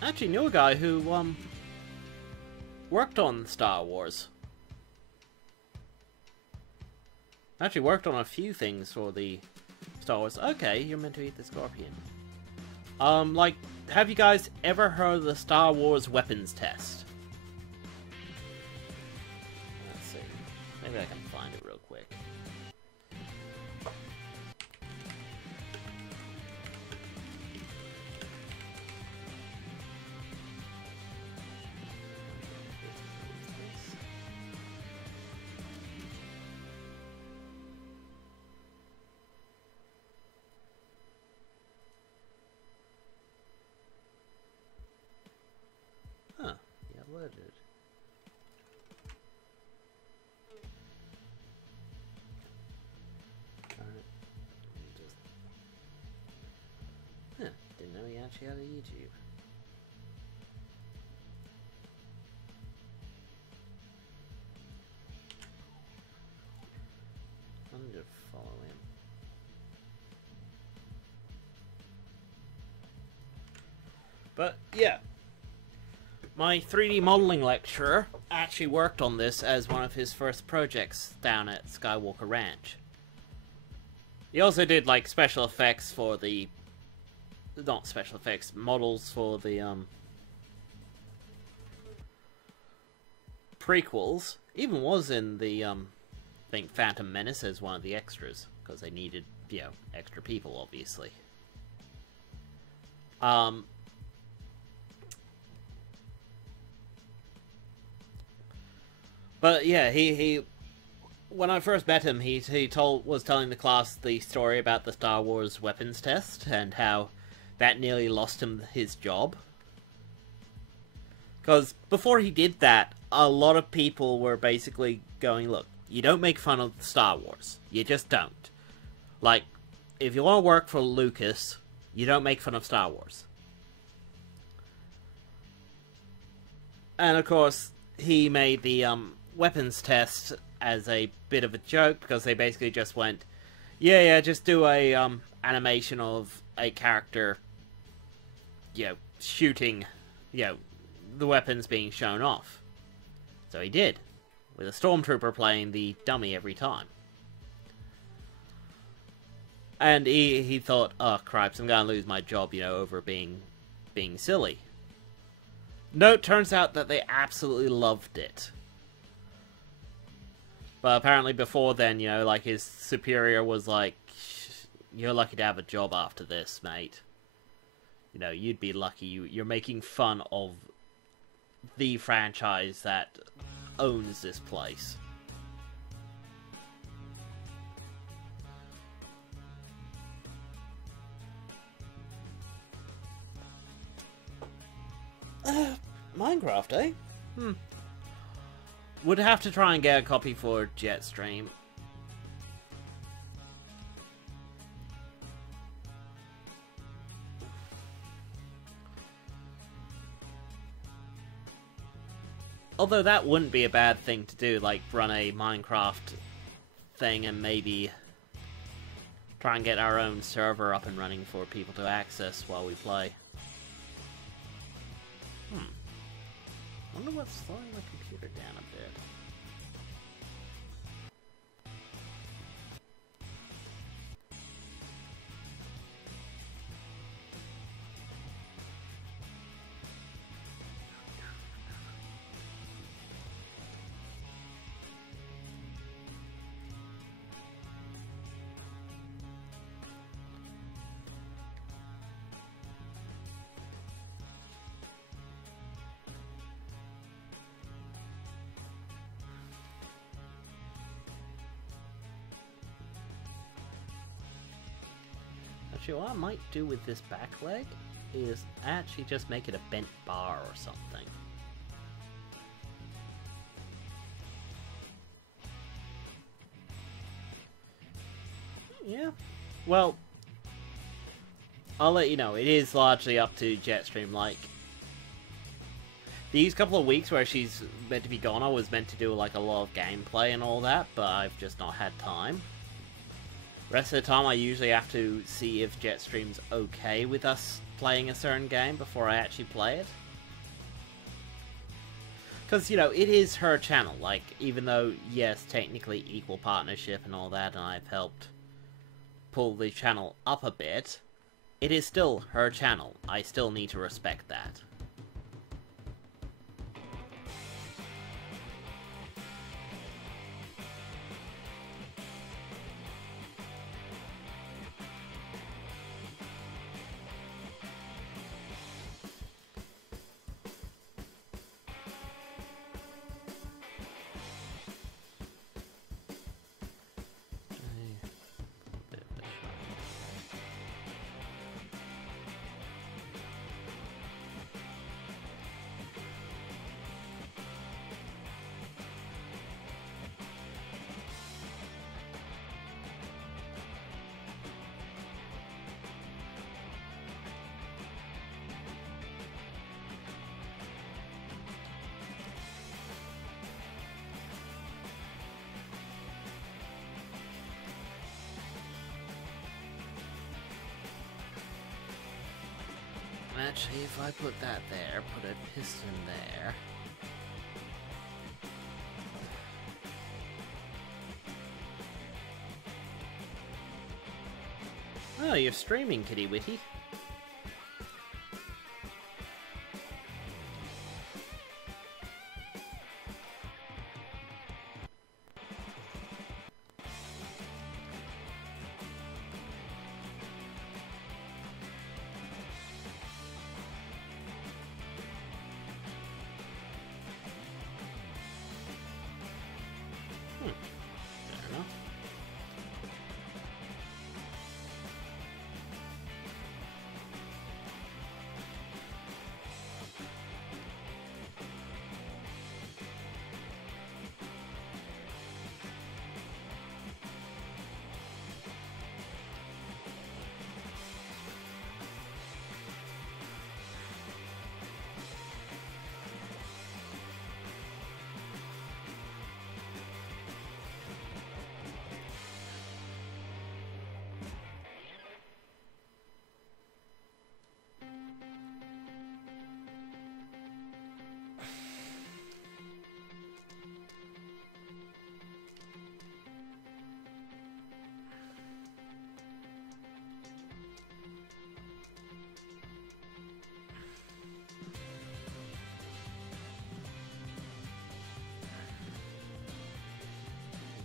Actually knew a guy who, worked on Star Wars. Actually worked on a few things for the Star Wars. Okay, you're meant to eat the scorpion. Like, have you guys ever heard of the Star Wars weapons test? Let's see. Maybe I can find it real quick. Huh. Yeah, loaded. Alright. Just... Huh. Didn't know he actually had a YouTube. I'm gonna follow him. But, yeah. My 3D modeling lecturer actually worked on this as one of his first projects down at Skywalker Ranch. He also did, like, special effects for the... Not special effects, models for the, prequels. Even was in the, I think, Phantom Menace as one of the extras. Because they needed, you know, extra people, obviously. But yeah, he when I first met him, he was telling the class the story about the Star Wars weapons test and how that nearly lost him his job. Because before he did that, a lot of people were basically going, look, you don't make fun of Star Wars. You just don't. Like, if you want to work for Lucas, you don't make fun of Star Wars. And of course, he made the weapons test as a bit of a joke, because they basically just went, yeah, just do a animation of a character, you know, shooting, you know, the weapons being shown off. So he did, with a stormtrooper playing the dummy every time. And he thought, oh cripes, I'm gonna lose my job, you know, over being silly. No, it turns out that they absolutely loved it. But apparently before then, you know, like, his superior was like, you're lucky to have a job after this, mate. You know, you'd be lucky. You're making fun of the franchise that owns this place. Minecraft, eh? Would have to try and get a copy for Jetstream. Although that wouldn't be a bad thing to do, like run a Minecraft thing and maybe try and get our own server up and running for people to access while we play. I wonder what's slowing the computer down a bit. Actually, what I might do with this back leg is actually just make it a bent bar or something. Yeah. Well, I'll let you know. It is largely up to Jetstream. Like, these couple of weeks where she's meant to be gone, I was meant to do like a lot of gameplay and all that, but I've just not had time. Rest of the time, I usually have to see if Jetstream's okay with us playing a certain game before I actually play it. Because, you know, it is her channel. Like, even though, yes, technically equal partnership and all that, and I've helped pull the channel up a bit, it is still her channel. I still need to respect that. actually, if I put that there, put a piston there. Oh, you're streaming, Kitty Witty. Fair enough.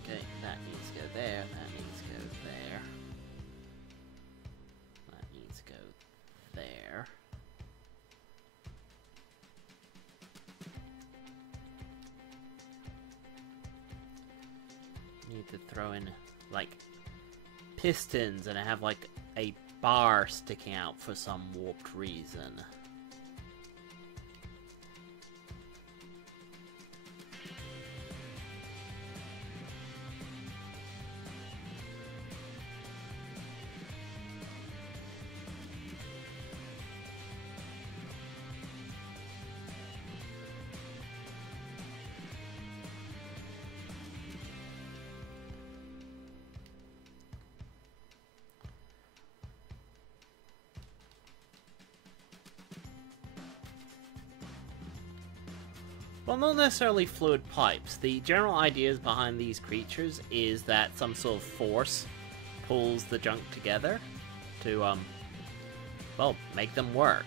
Okay, that needs to go there, that needs to go there. That needs to go there. Need to throw in, like, pistons, and I have, like, a bar sticking out for some warped reason. Well, not necessarily fluid pipes. The general ideas behind these creatures is that some sort of force pulls the junk together to, well, make them work.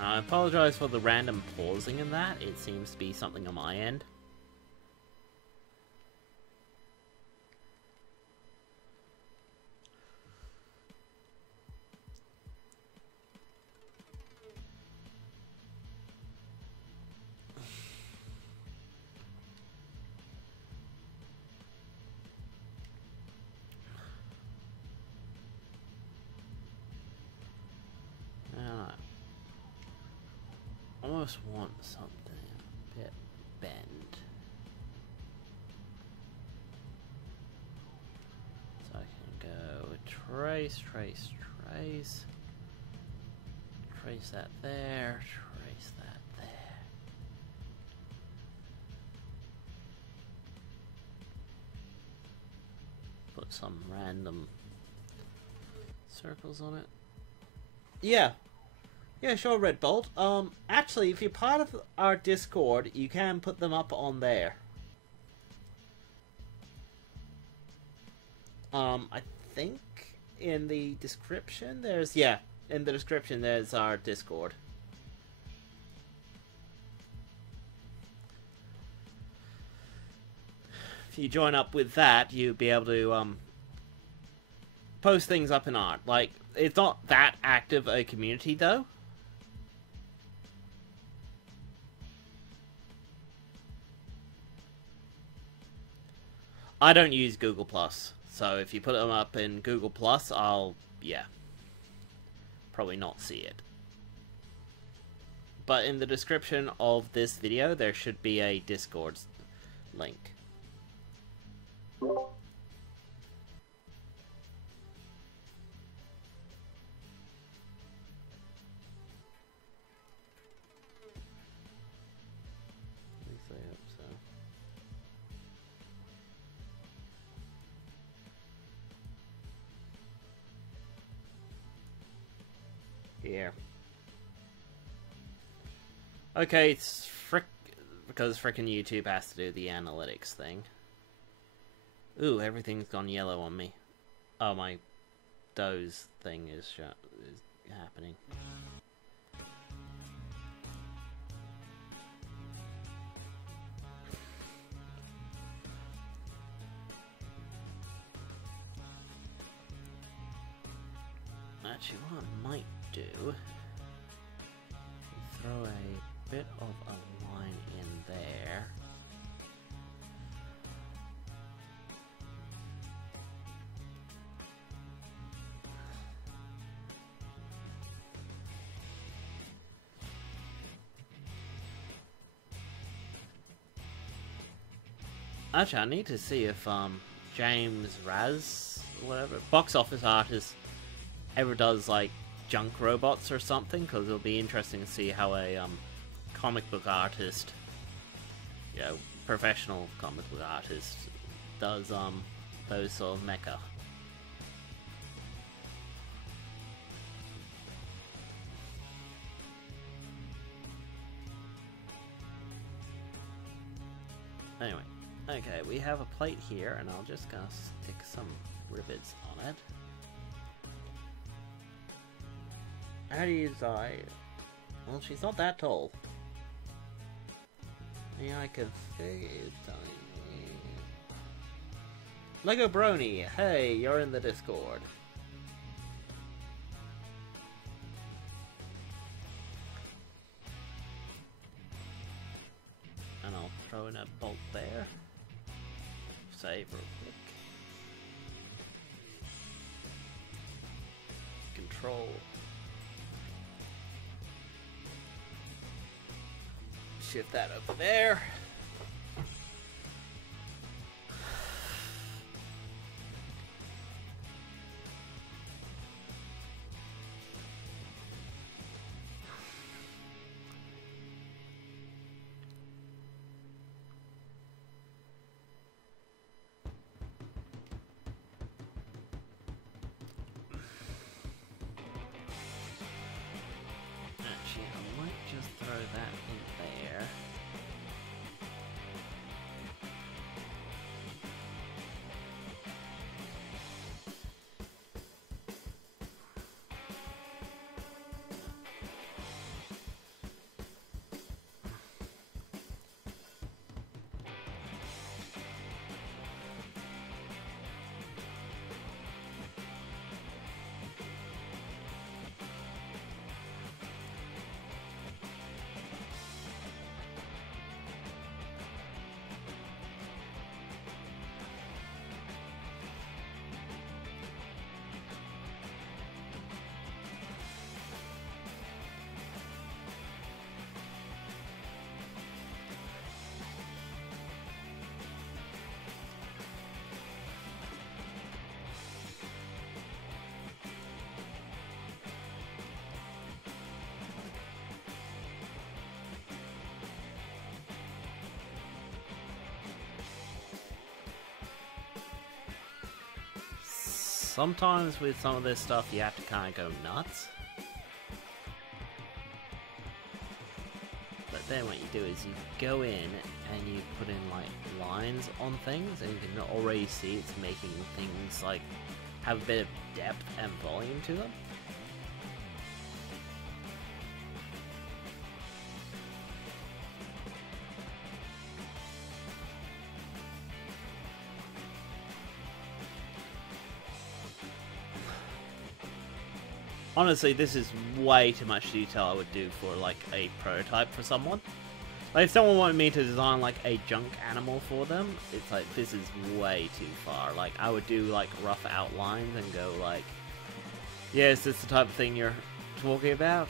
I apologize for the random pausing in that. It seems to be something on my end. I almost want something a bit bent. So I can go trace, trace, trace. Trace that there, trace that there. Put some random circles on it. Yeah. Yeah, sure, Red Bolt. Actually, if you're part of our Discord, you can put them up on there. I think in the description there's, yeah, in the description there's our Discord. If you join up with that, you'll be able to, post things up in art. Like, it's not that active a community, though. I don't use Google+, so if you put them up in Google+, I'll, yeah, probably not see it. But in the description of this video, there should be a Discord link. At least I hope so. here. Okay, it's because frickin' YouTube has to do the analytics thing. Ooh, everything's gone yellow on me. Oh, my doze thing is happening. Actually, what I might do, throw a bit of a line in there. Actually, I need to see if James Raz, whatever, box office artist, ever does like junk robots or something, because it'll be interesting to see how a comic book artist, you know, professional comic book artist does those sort of mecha. Anyway, okay, we have a plate here, and I'll just gonna stick some rivets on it. How do you decide? Well, she's not that tall. Yeah, I could figure it out. Lego Brony, hey, you're in the Discord. And I'll throw in a bolt there. Save real quick. Control. Shift that over there. Actually, I might just throw that in there. Sometimes with some of this stuff you have to kind of go nuts. But then what you do is you go in and you put in like lines on things, and you can already see it's making things like have a bit of depth and volume to them. Honestly, this is way too much detail I would do for like a prototype for someone. Like if someone wanted me to design like a junk animal for them, it's like this is way too far. Like I would do like rough outlines and go like, yeah, is this the type of thing you're talking about?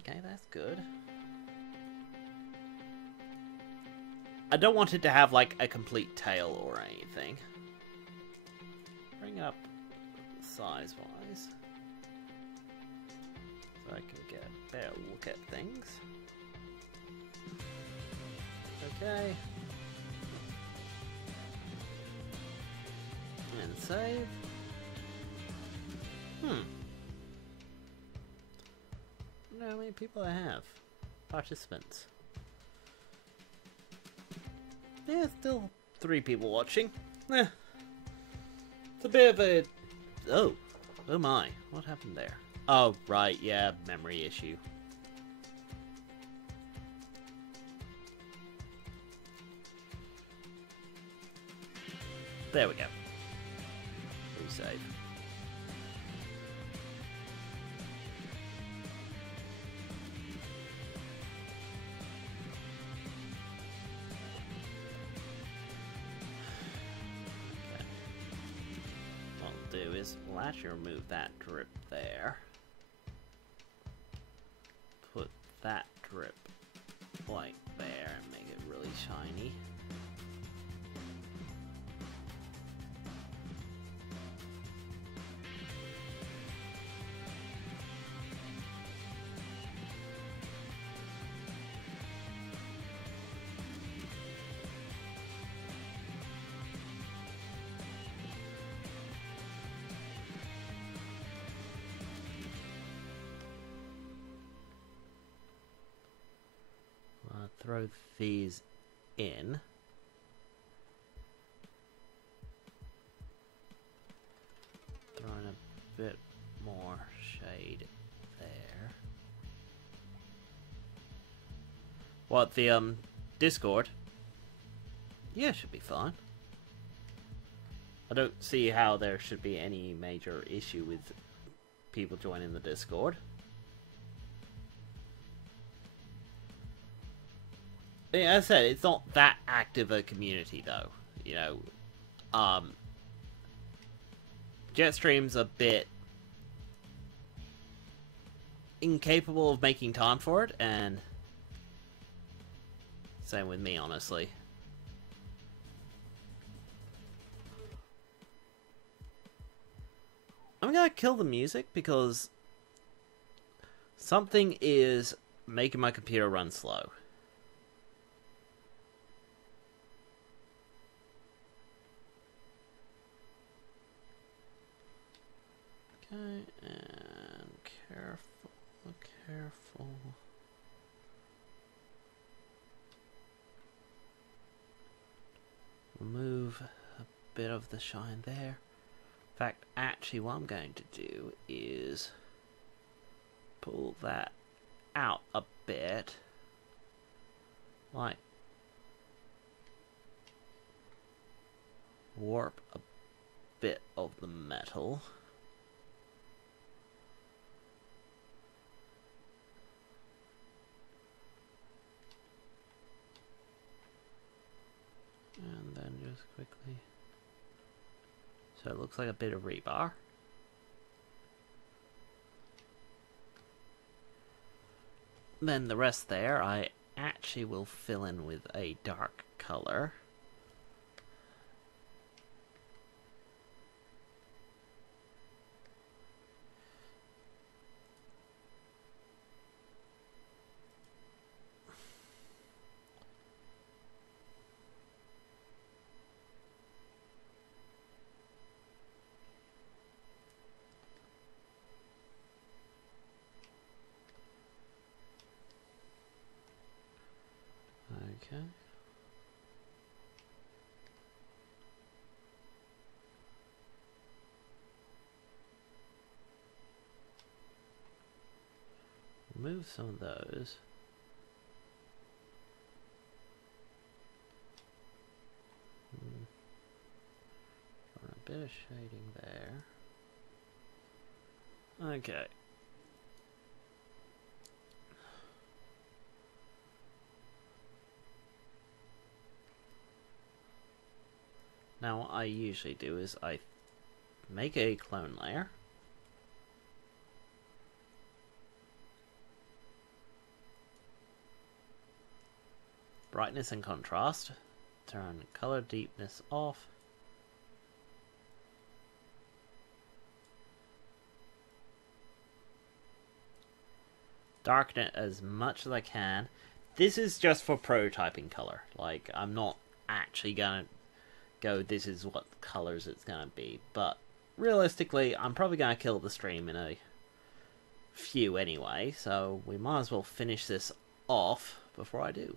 Okay, that's good. I don't want it to have like a complete tail or anything. Bring up size-wise so I can get a better look at things. Okay. save. I don't know how many people I have. Participants. Yeah, still 3 people watching. Eh. It's a bit of a... Oh. Oh my. What happened there? Oh, right. Yeah, memory issue. There we go. Resave. We'll actually remove that drip there. Put that drip like there and make it really shiny. Throw these in. Throw in a bit more shade there. What, the Discord? Yeah, should be fine. I don't see how there should be any major issue with people joining the Discord. As I said, it's not that active a community, though. You know, Jetstream's a bit incapable of making time for it, and same with me, honestly. I'm gonna kill the music because something is making my computer run slow. Okay, and careful. Remove a bit of the shine there. In fact, actually what I'm going to do is pull that out a bit. Like, warp a bit of the metal. And then just quickly. So it looks like a bit of rebar. Then the rest there, I actually will fill in with a dark color. Okay. Remove some of those. A bit of shading there. Okay. Now what I usually do is I make a clone layer. Brightness and contrast. Turn color deepness off. Darken it as much as I can. This is just for prototyping color. Like, I'm not actually gonna go, this is what colors it's going to be. But realistically, I'm probably going to kill the stream in a few anyway, so we might as well finish this off before I do.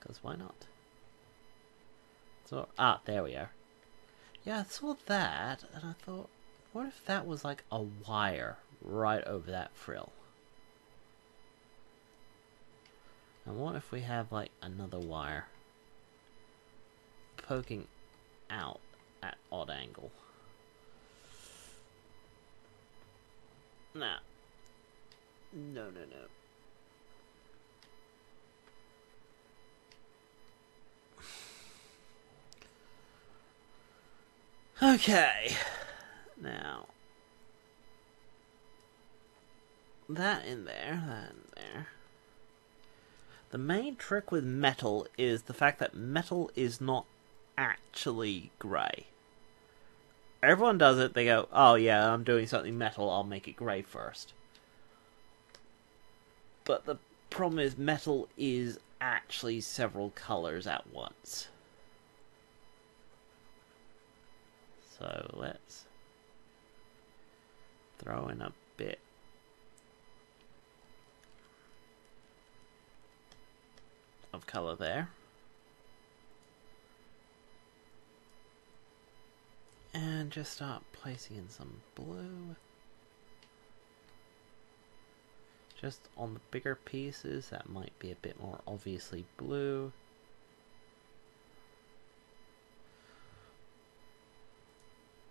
Because why not? So, there we are. Yeah, I saw that, and I thought, what if that was like a wire right over that frill? And what if we have like another wire poking out at odd angle? Nah. No. Okay. Now. That in there. The main trick with metal is the fact that metal is not actually grey. Everyone does it, they go, oh yeah, I'm doing something metal, I'll make it grey first. But the problem is metal is actually several colours at once. So let's throw in a bit of colour there. And just start placing in some blue. Just on the bigger pieces that might be a bit more obviously blue.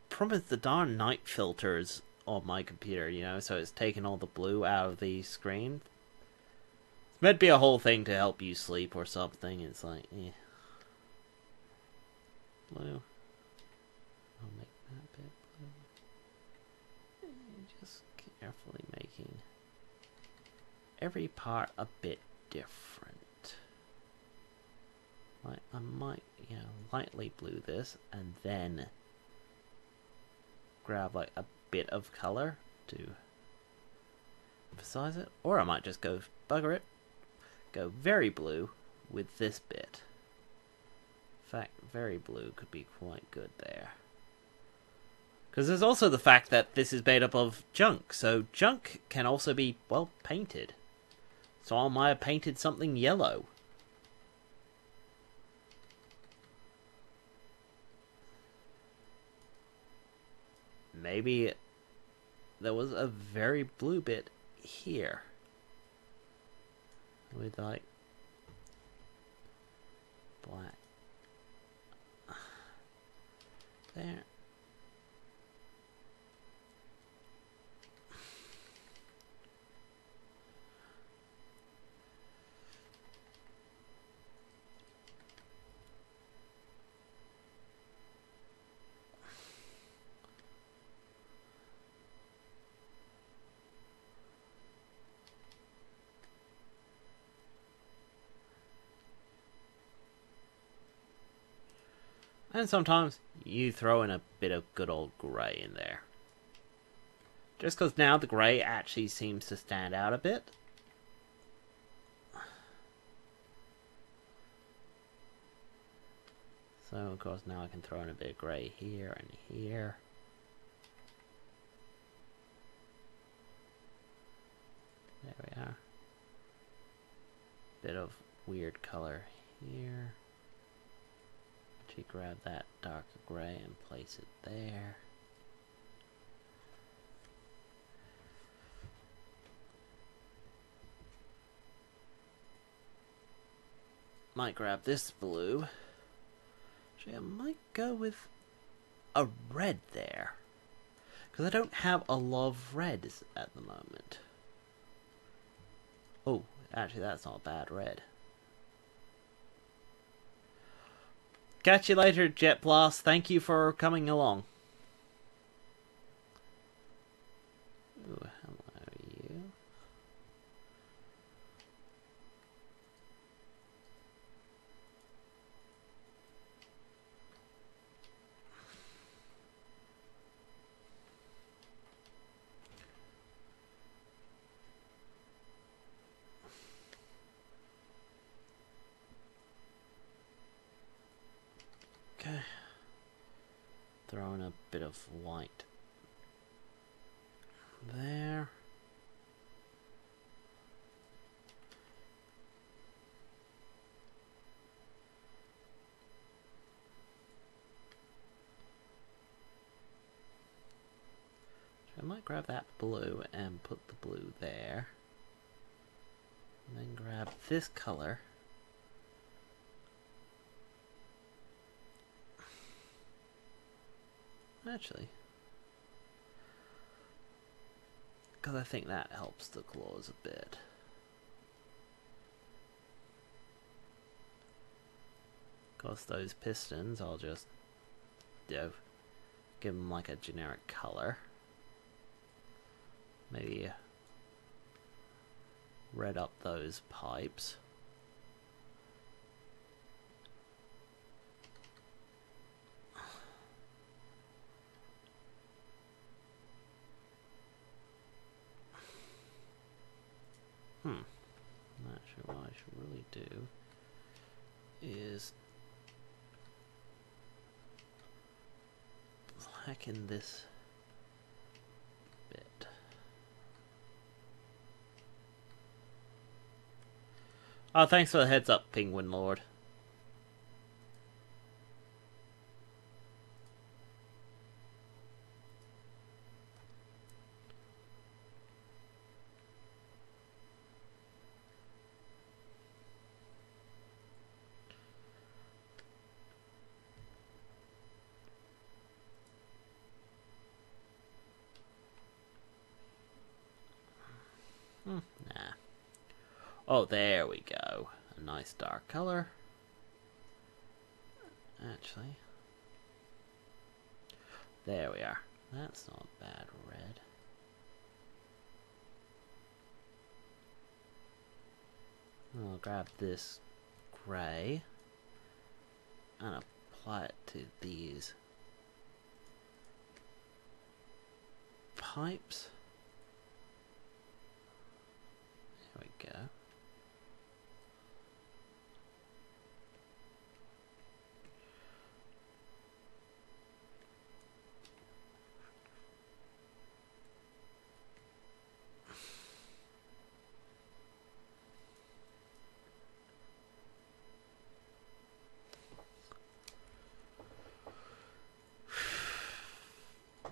Problem is the darn night filters on my computer, you know, so it's taking all the blue out of the screen. It's meant to be a whole thing to help you sleep or something. It's like, blue. I'll make that bit blue. Just carefully making every part a bit different. Like, I might, lightly blue this and then grab like a bit of color to emphasize it, or I might just go bugger it, go very blue with this bit. In fact, very blue could be quite good there, because there's also the fact that this is made up of junk, so junk can also be, well, painted. So I might have painted something yellow. Maybe there was a very blue bit here. With like black. There. And sometimes you throw in a bit of good old grey in there. Just because now the grey actually seems to stand out a bit. So, of course, now I can throw in a bit of grey here and here. There we are. Bit of weird colour here. Grab that darker grey and place it there. Might grab this blue. Actually, I might go with a red there, because I don't have a lot of reds at the moment. Oh, actually that's not a bad red. Catch you later, Jet Blast. Thank you for coming along. Ooh, hello, you. throw in a bit of white there. I might grab that blue and put the blue there. And then grab this color. Actually, because I think that helps the claws a bit. Because those pistons, I'll just, you know, give them like a generic color. Maybe red up those pipes. Actually, what I should really do is blacken this bit. Oh, thanks for the heads up, Penguin Lord. Nah. Oh, there we go. A nice dark color. Actually. There we are. That's not bad red. I'll grab this gray and apply it to these pipes. There we go.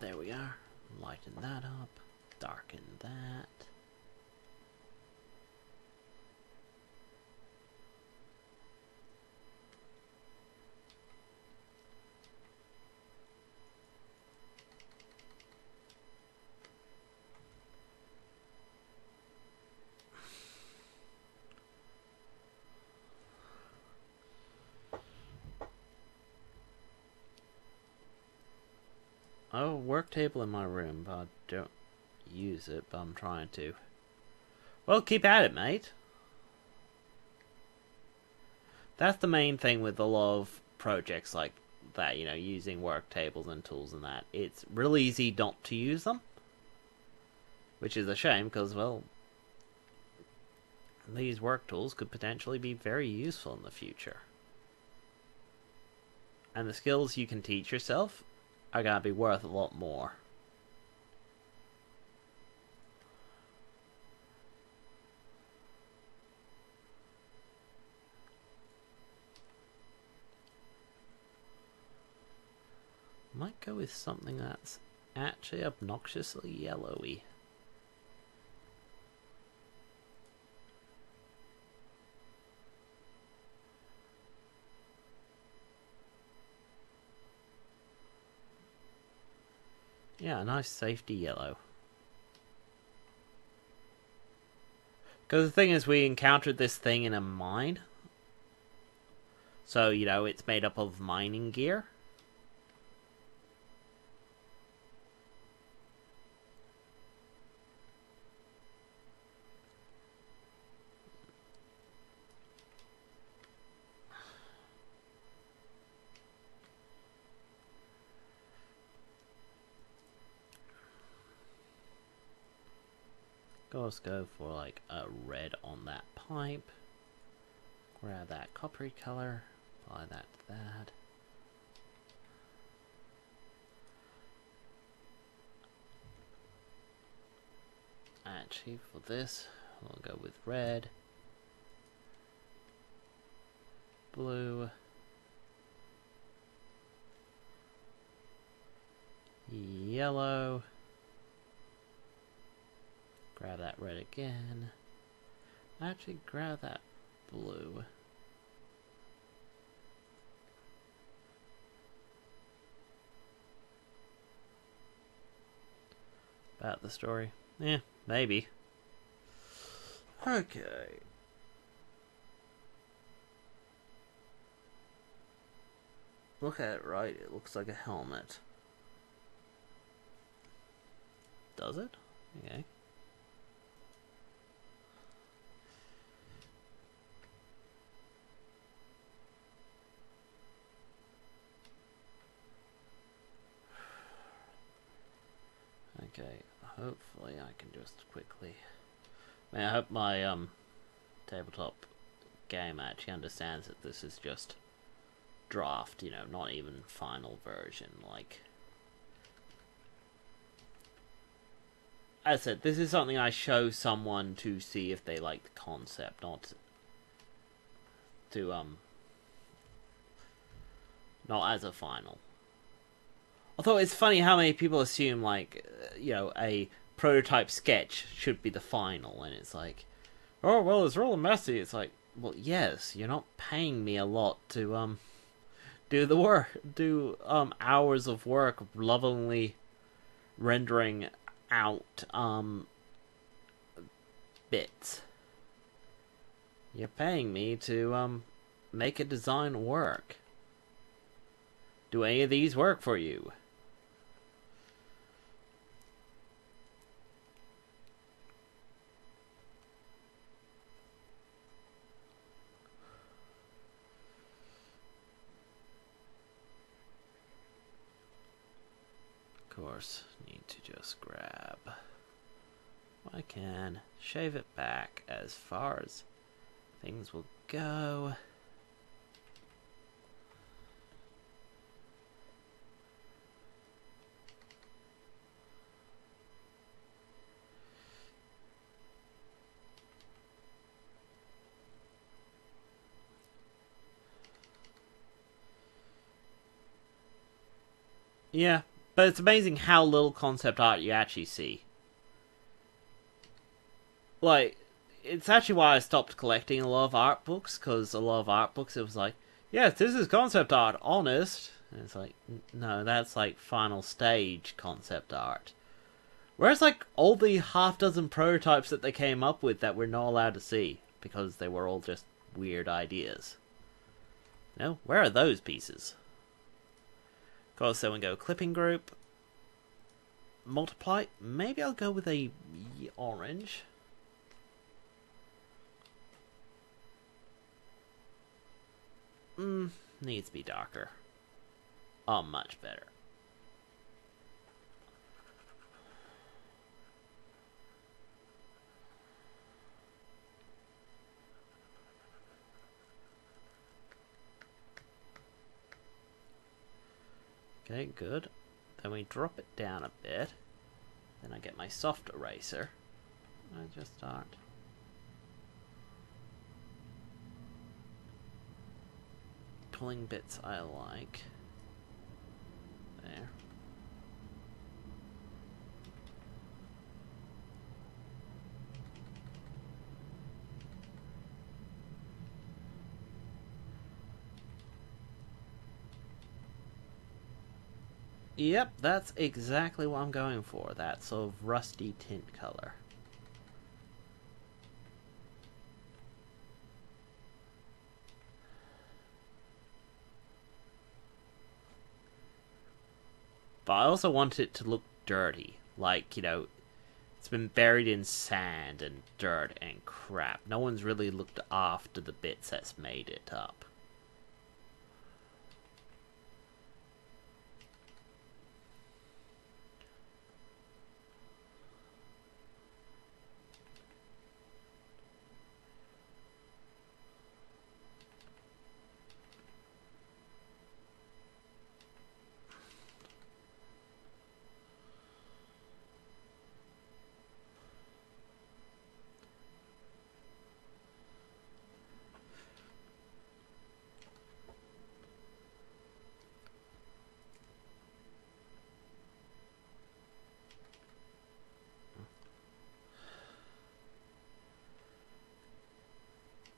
There we are. Lighten that up. Darken that. Oh, work table in my room, but I don't use it, but I'm trying to. Well, keep at it, mate. That's the main thing with a lot of projects like that, you know, using work tables and tools and that. It's real easy not to use them. Which is a shame, because, well, these work tools could potentially be very useful in the future. And the skills you can teach yourself are going to be worth a lot more. Might go with something that's actually obnoxiously yellowy. Yeah, a nice safety yellow. Because the thing is, we encountered this thing in a mine. So, you know, it's made up of mining gear. Let's go for like a red on that pipe. Grab that coppery color. Apply that to that. Actually, for this, we'll go with red, blue, yellow. Grab that red again. Actually, grab that blue. About the story? Yeah, maybe. Okay. Look at it right, it looks like a helmet. Does it? Okay. Okay, hopefully I can just quickly... I hope my tabletop game actually understands that this is just draft, you know, not even final version. Like, as I said, this is something I show someone to see if they like the concept, not to not as a final. Although it's funny how many people assume, like, you know, a prototype sketch should be the final, and it's like, oh, well, it's real messy. It's like, well, yes, you're not paying me a lot to, do the work, do, hours of work lovingly rendering out, bits. You're paying me to, make a design work. Do any of these work for you? Of course, need to just grab what I can, shave it back as far as things will go. Yeah, but it's amazing how little concept art you actually see. Like, it's actually why I stopped collecting a lot of art books, because a lot of art books, it was like, yes, this is concept art, honest. And it's like, no, that's like final stage concept art. Whereas, like, all the half dozen prototypes that they came up with that we're not allowed to see, because they were all just weird ideas. No, where are those pieces? Of course, then we go clipping group. Multiply. Maybe I'll go with a orange. Needs to be darker. Oh, much better. Okay, good. Then we drop it down a bit. Then I get my soft eraser. I just start. Pulling bits I like. There. Yep, that's exactly what I'm going for. That sort of rusty tint color. But I also want it to look dirty. Like, you know, it's been buried in sand and dirt and crap. No one's really looked after the bits that's made it up.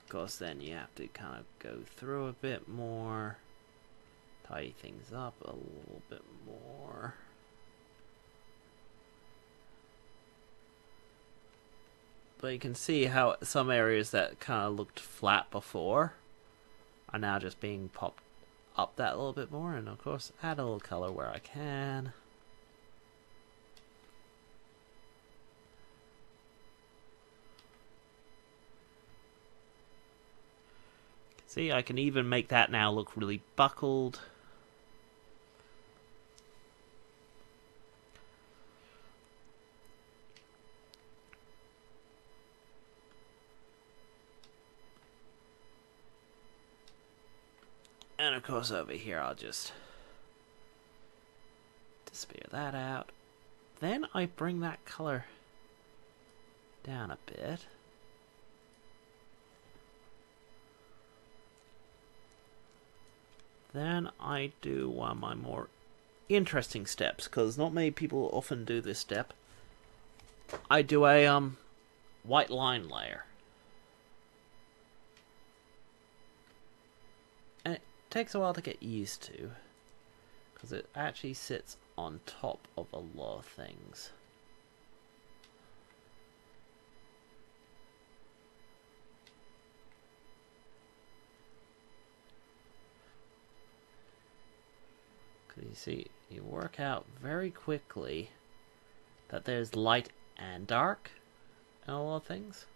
Of course, then you have to kind of go through a bit more, tidy things up a little bit more. But you can see how some areas that kind of looked flat before are now just being popped up that little bit more. And of course, add a little color where I can. See, I can even make that now look really buckled. And of course over here I'll just disappear that out. Then I bring that color down a bit. Then I do one of my more interesting steps, because not many people often do this step. I do a white line layer. And it takes a while to get used to, because it actually sits on top of a lot of things. You see, you work out very quickly that there's light and dark in a lot of things.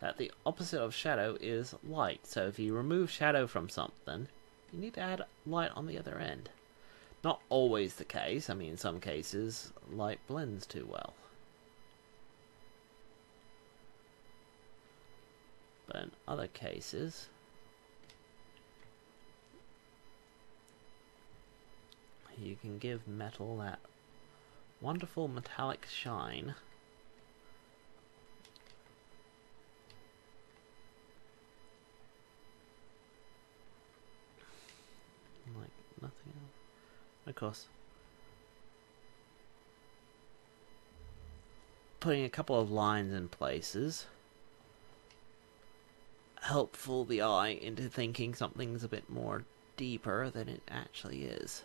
That the opposite of shadow is light. So if you remove shadow from something, you need to add light on the other end. Not always the case. I mean, in some cases, light blends too well. But in other cases, you can give metal that wonderful metallic shine. Like nothing else. Of course, putting a couple of lines in places help fool the eye into thinking something's a bit more deeper than it actually is.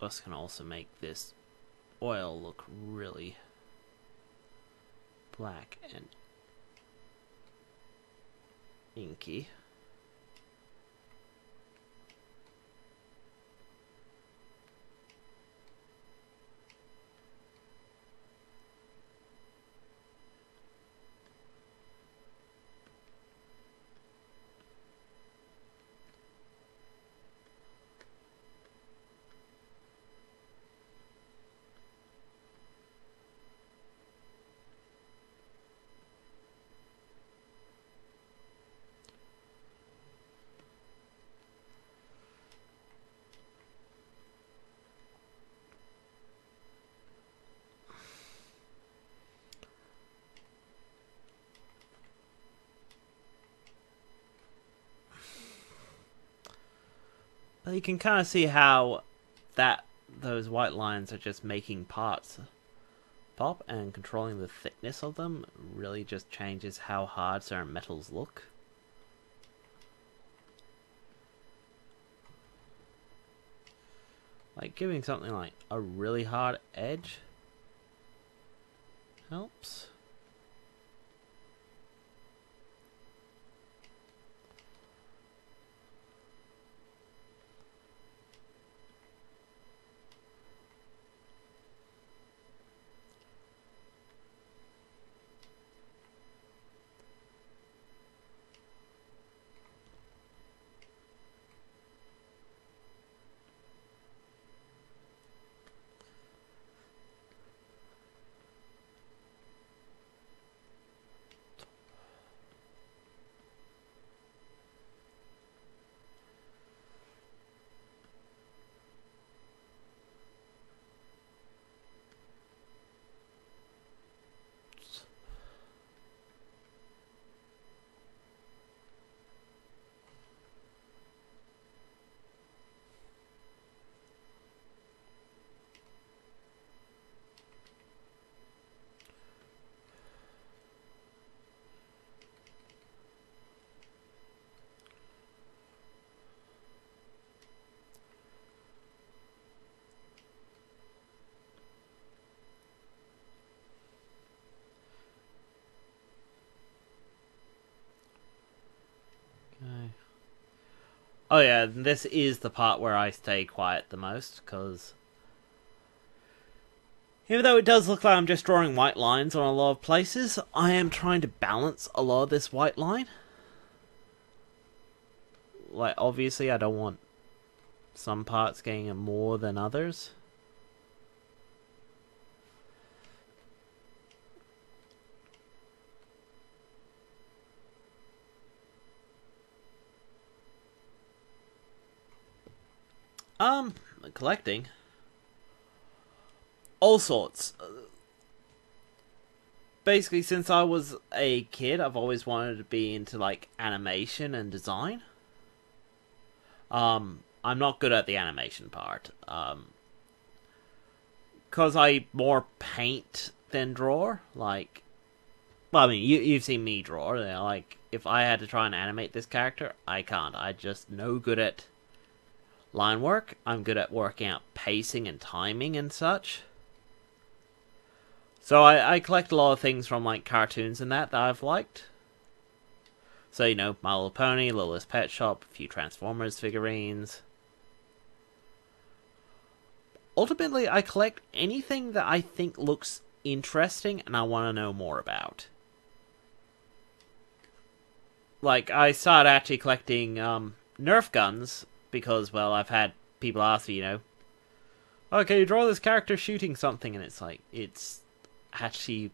Us can also make this oil look really black and inky. But you can kind of see how those white lines are just making parts pop, and controlling the thickness of them really just changes how hard certain metals look. Like, giving something like a really hard edge helps. Okay. Oh yeah, this is the part where I stay quiet the most, because even though it does look like I'm just drawing white lines on a lot of places, I am trying to balance a lot of this white line. Like, obviously I don't want some parts getting more than others. Collecting. All sorts. Basically, since I was a kid, I've always wanted to be into, like, animation and design. I'm not good at the animation part. Because I more paint than draw. Like, well, I mean, you've seen me draw. You know, like, if I had to try and animate this character, I can't. I just no good at line work. I'm good at working out pacing and timing and such. So I collect a lot of things from, like, cartoons and that I've liked. So, you know, My Little Pony, Littlest Pet Shop, a few Transformers figurines. Ultimately, I collect anything that I think looks interesting and I want to know more about. Like, I started actually collecting Nerf guns because, well, I've had people ask me, you know, oh, can you draw this character shooting something? And it's like, it's actually...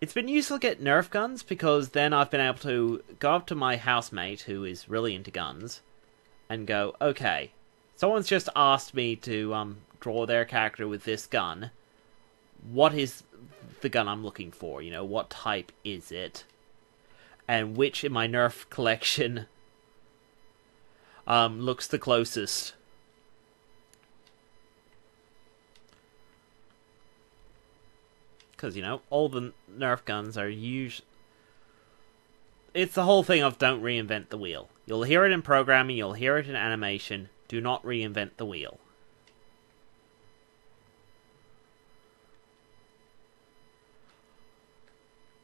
It's been useful to get Nerf guns because then I've been able to go up to my housemate who is really into guns and go, okay, someone's just asked me to draw their character with this gun. What is the gun I'm looking for? You know, what type is it? And which in my Nerf collection looks the closest. Because, you know, all the Nerf guns are usually... It's the whole thing of don't reinvent the wheel. You'll hear it in programming, you'll hear it in animation. Do not reinvent the wheel.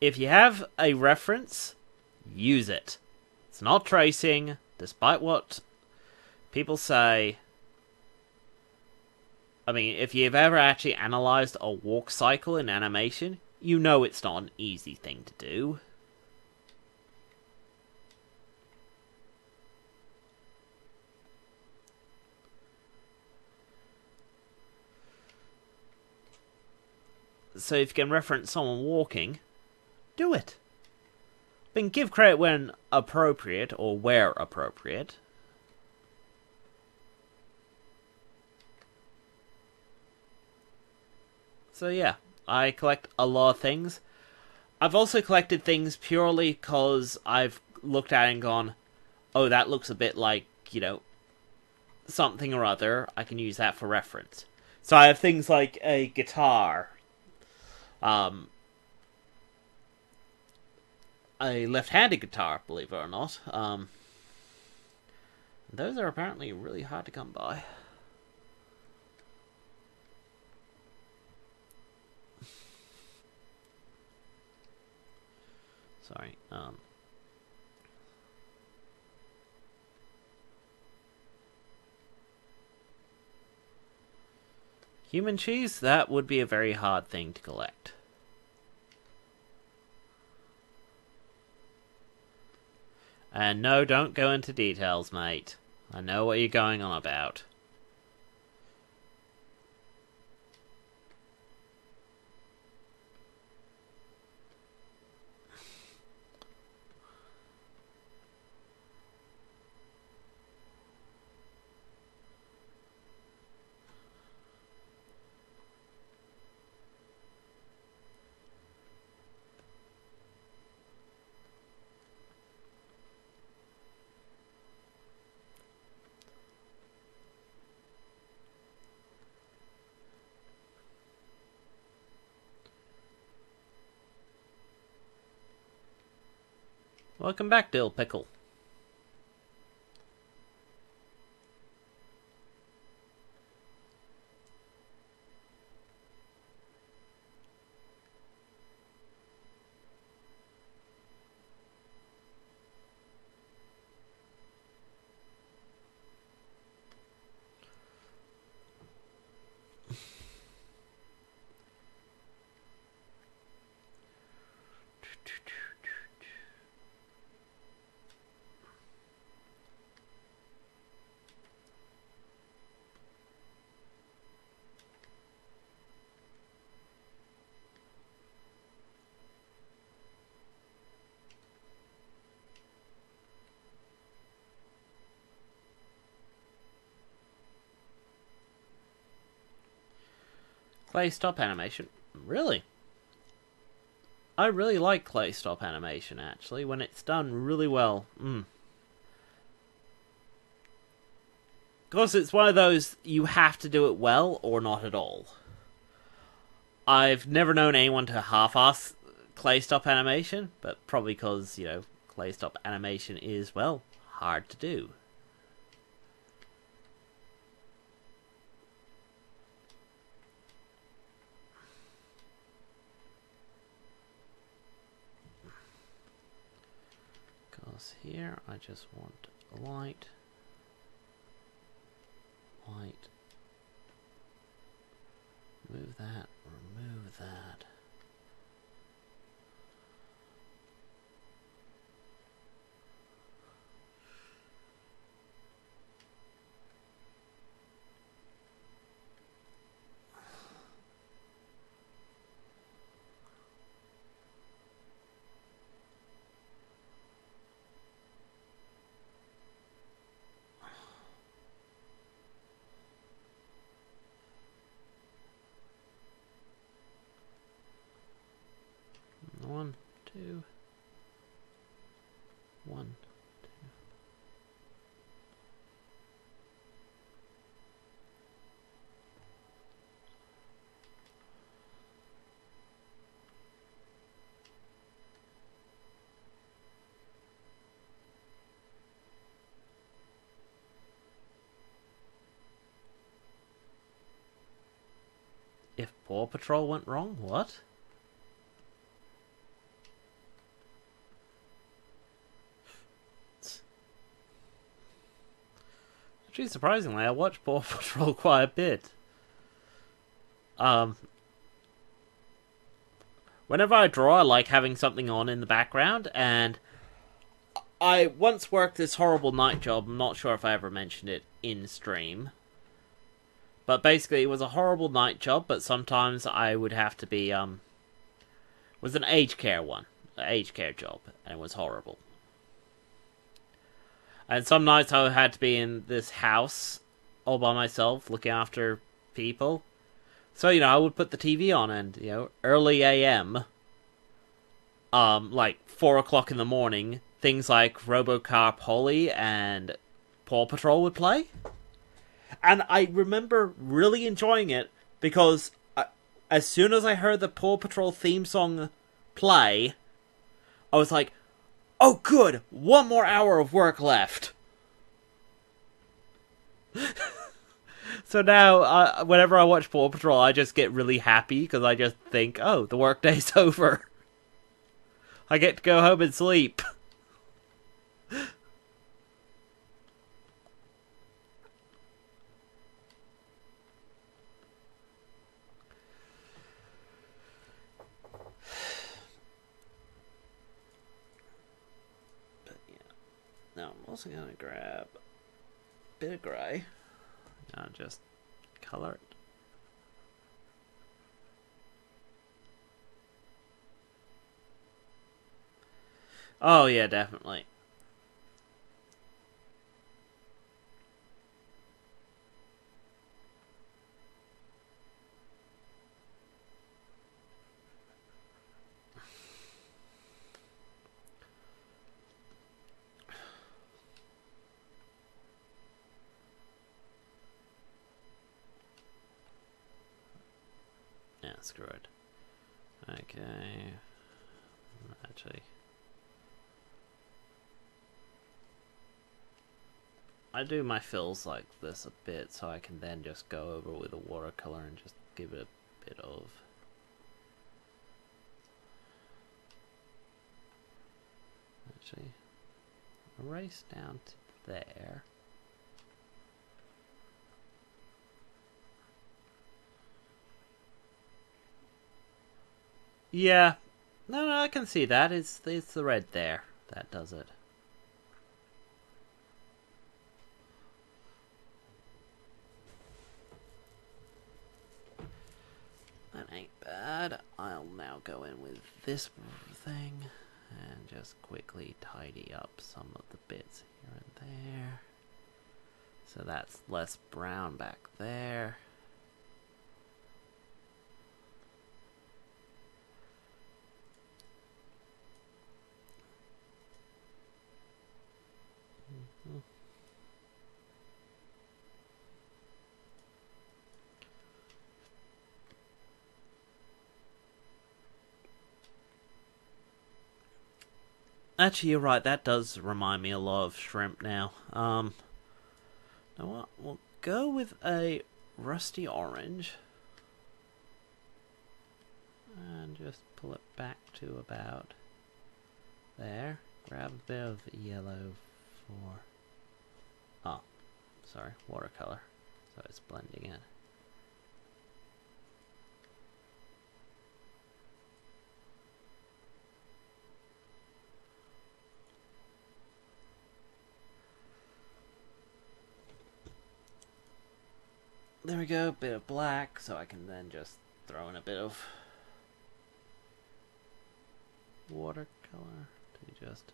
If you have a reference, use it. It's not tracing, despite what people say. I mean, if you've ever actually analyzed a walk cycle in animation, you know it's not an easy thing to do. So if you can reference someone walking, do it. But give credit when appropriate, or where appropriate. So yeah, I collect a lot of things. I've also collected things purely because I've looked at it and gone, oh, that looks a bit like, you know, something or other. I can use that for reference. So I have things like a guitar, a left-handed guitar, believe it or not. Those are apparently really hard to come by. Sorry. Human cheese? That would be a very hard thing to collect. And no, don't go into details, mate. I know what you're going on about. Welcome back, Dill Pickle. Clay stop animation. Really? I really like clay stop animation, actually, when it's done really well. Of course, it's one of those, you have to do it well or not at all. I've never known anyone to half-ass clay stop animation, but probably because, clay stop animation is, well, hard to do. Because here, I just want a light. Light. Move that, remove that. One, two. One, two. If Paw Patrol went wrong, what? Actually, surprisingly, I watch Paw Patrol quite a bit. Whenever I draw, I like having something on in the background, and I once worked this horrible night job. I'm not sure if I ever mentioned it in stream. But basically, it was a horrible night job, but sometimes I would have to be, it was an aged care one. An aged care job, and it was horrible. And some nights I had to be in this house all by myself, looking after people. So, I would put the TV on and, early AM, like 4 o'clock in the morning, things like RoboCop Holly and Paw Patrol would play. And I remember really enjoying it because as soon as I heard the Paw Patrol theme song play, I was like, oh good, one more hour of work left. So now, whenever I watch Paw Patrol, I just get really happy because I just think, oh, the workday's over. I get to go home and sleep. But yeah. Now I'm also going to grab a bit of grey. And just colour it. Oh yeah, definitely. Yeah, screw it. Okay. Actually, I do my fills like this a bit so I can then just go over with a watercolor and just give it a bit of... Actually, erase down to there. Yeah. No, I can see that. It's the red there that does it. That ain't bad. I'll now go in with this thing and just quickly tidy up some of the bits here and there. So that's less brown back there. Actually, you're right. That does remind me a lot of shrimp now. Now what? We'll go with a rusty orange. And just pull it back to about there. Grab a bit of yellow for... Oh, sorry, watercolor. So it's blending in. There we go, a bit of black, so I can then just throw in a bit of watercolor to just...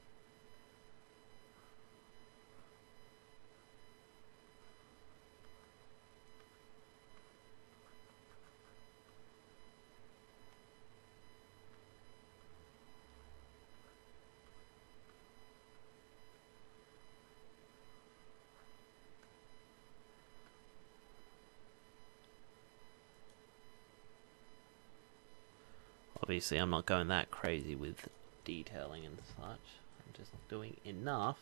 Obviously, I'm not going that crazy with detailing and such. I'm just doing enough.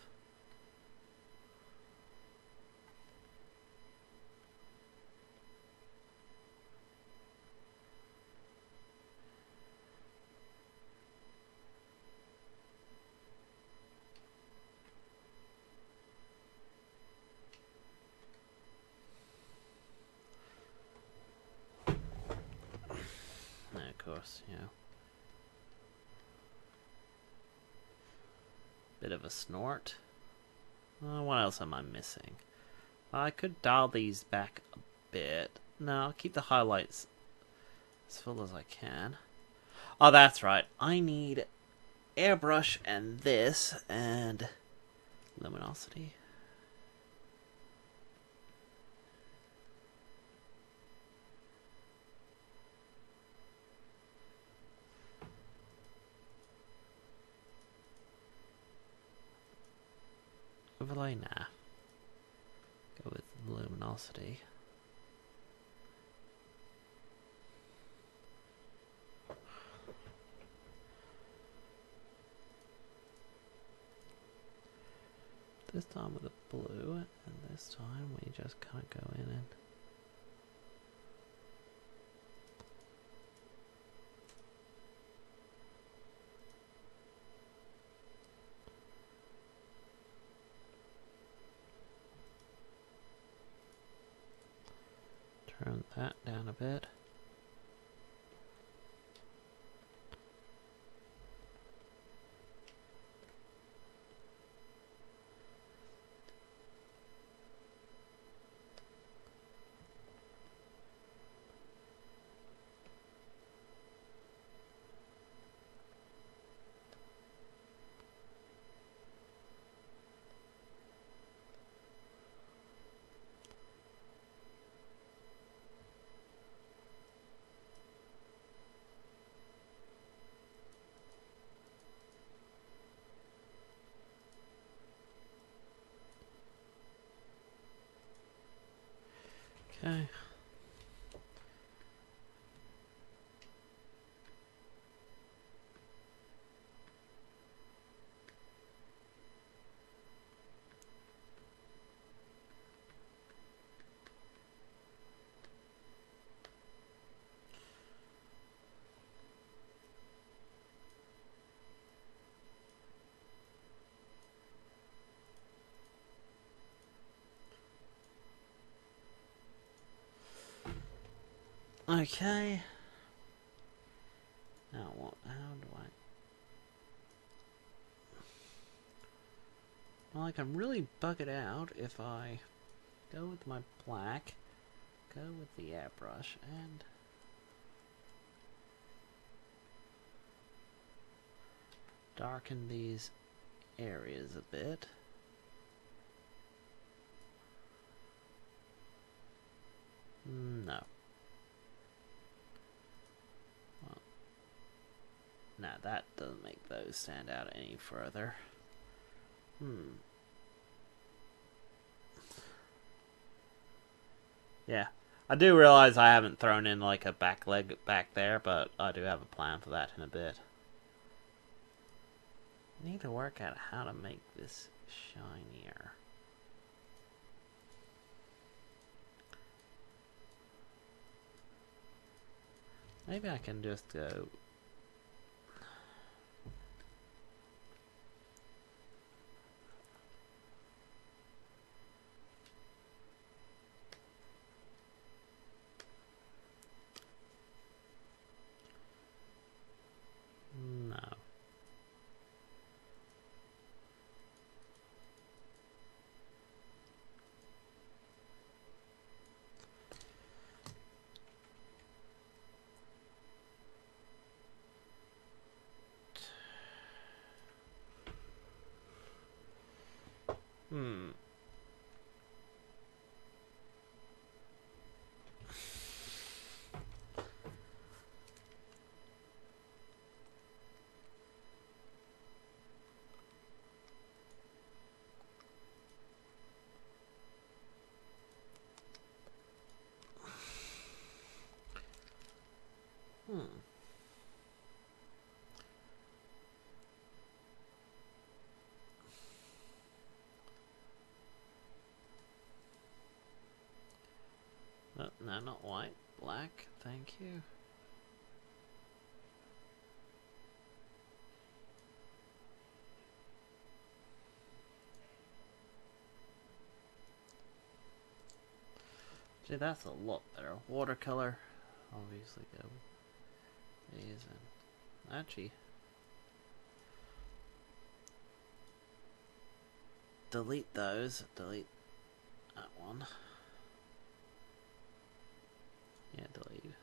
And of course, you know, bit of a snort. What else am I missing? I could dial these back a bit. No, I'll keep the highlights as full as I can. Oh, that's right. I need airbrush and this and luminosity. Overlay, nah. Go with luminosity. This time with the blue, and this time we just can't go in and... Turn that down a bit. Okay. Okay. Now what? How do I? Well, I can really bug it out if I go with my black, go with the airbrush, and darken these areas a bit. No. Well, now that doesn't make those stand out any further. Yeah. I do realize I haven't thrown in like a back leg back there, but I do have a plan for that in a bit. I need to work out how to make this shinier. Maybe I can just go... No. No, not white. Black, thank you. See, that's a lot better. Watercolor, obviously go with these, and actually delete those. Delete that one. Yeah, delete.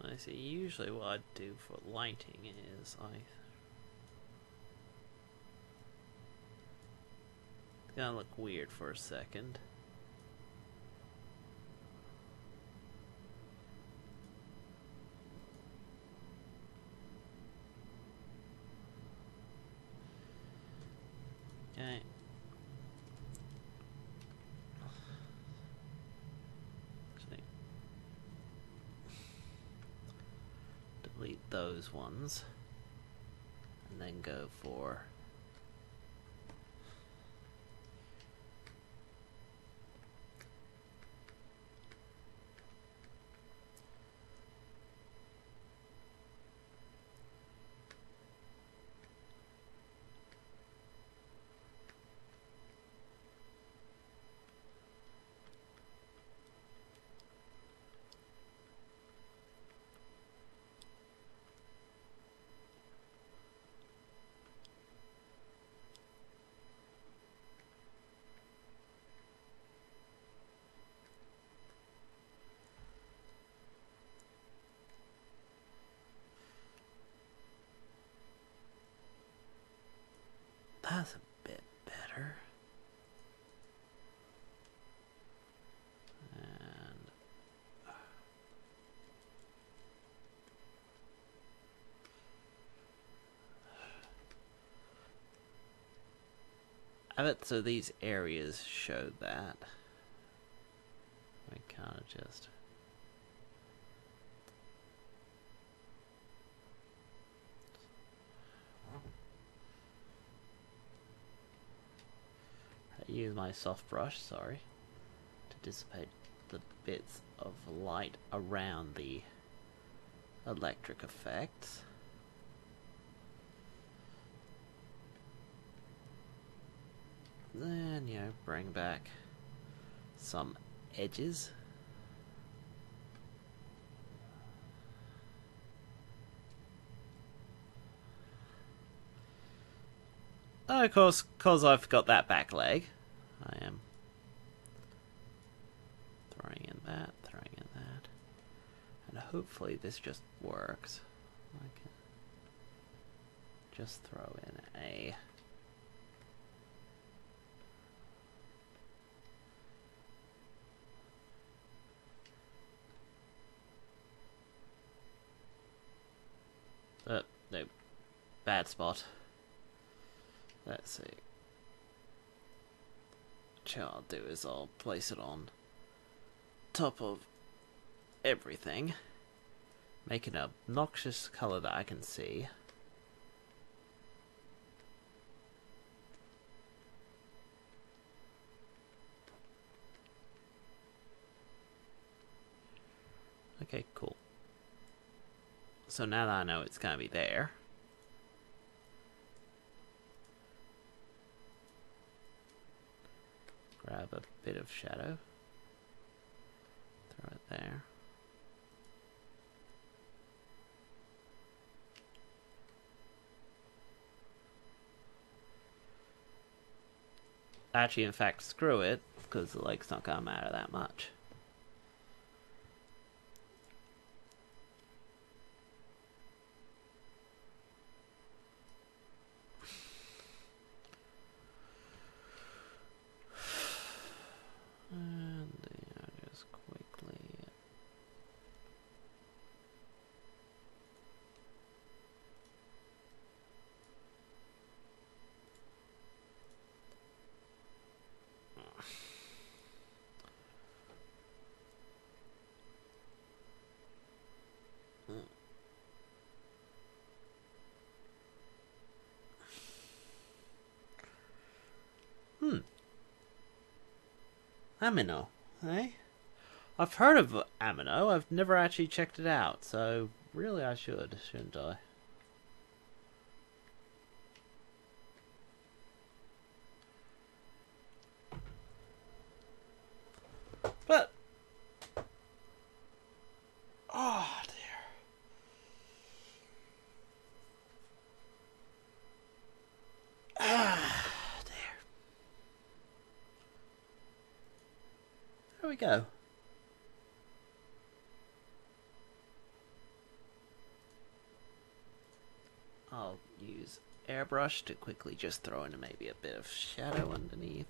I see. Usually what I do for lighting is it's gonna look weird for a second. delete those ones. And then go for... That's a bit better. And I bet so these areas show that. We kind of just... use my soft brush, sorry, to dissipate the bits of light around the electric effects. Then, you know, bring back some edges. Oh, of course, because I've got that back leg, I am throwing in that, and hopefully this just works. I can just throw in a... no, bad spot. Let's see. What I'll do is I'll place it on top of everything, make an obnoxious color that I can see. Okay, cool. So now that I know it's going to be there, grab a bit of shadow, throw it there. Actually, in fact, screw it, because the leg's not going to matter that much. And just quickly... Amino, eh? I've heard of Amino, I've never actually checked it out, so really I should, shouldn't I? But... oh dear. Ah dear. There we go. I'll use airbrush to quickly just throw in maybe a bit of shadow underneath.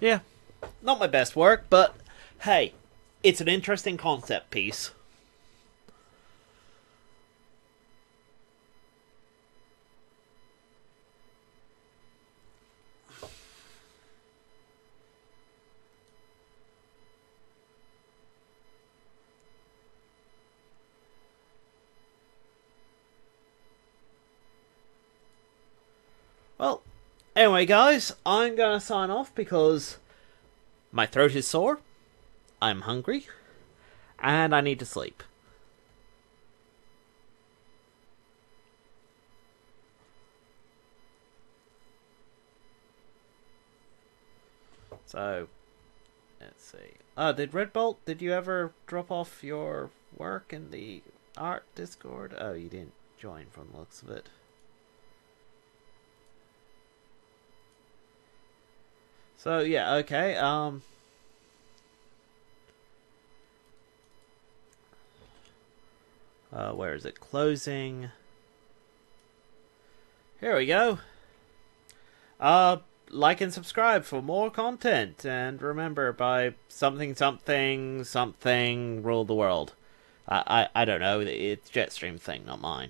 Yeah, not my best work, but hey, it's an interesting concept piece. Well, anyway, guys, I'm gonna sign off because my throat is sore, I'm hungry, and I need to sleep. So, let's see. Did you ever drop off your work in the art Discord? Oh, you didn't join from the looks of it. So, yeah, okay, where is it? Closing. Here we go. Like and subscribe for more content, and remember, by something something something rule the world. I don't know. It's Jetstream's thing, not mine.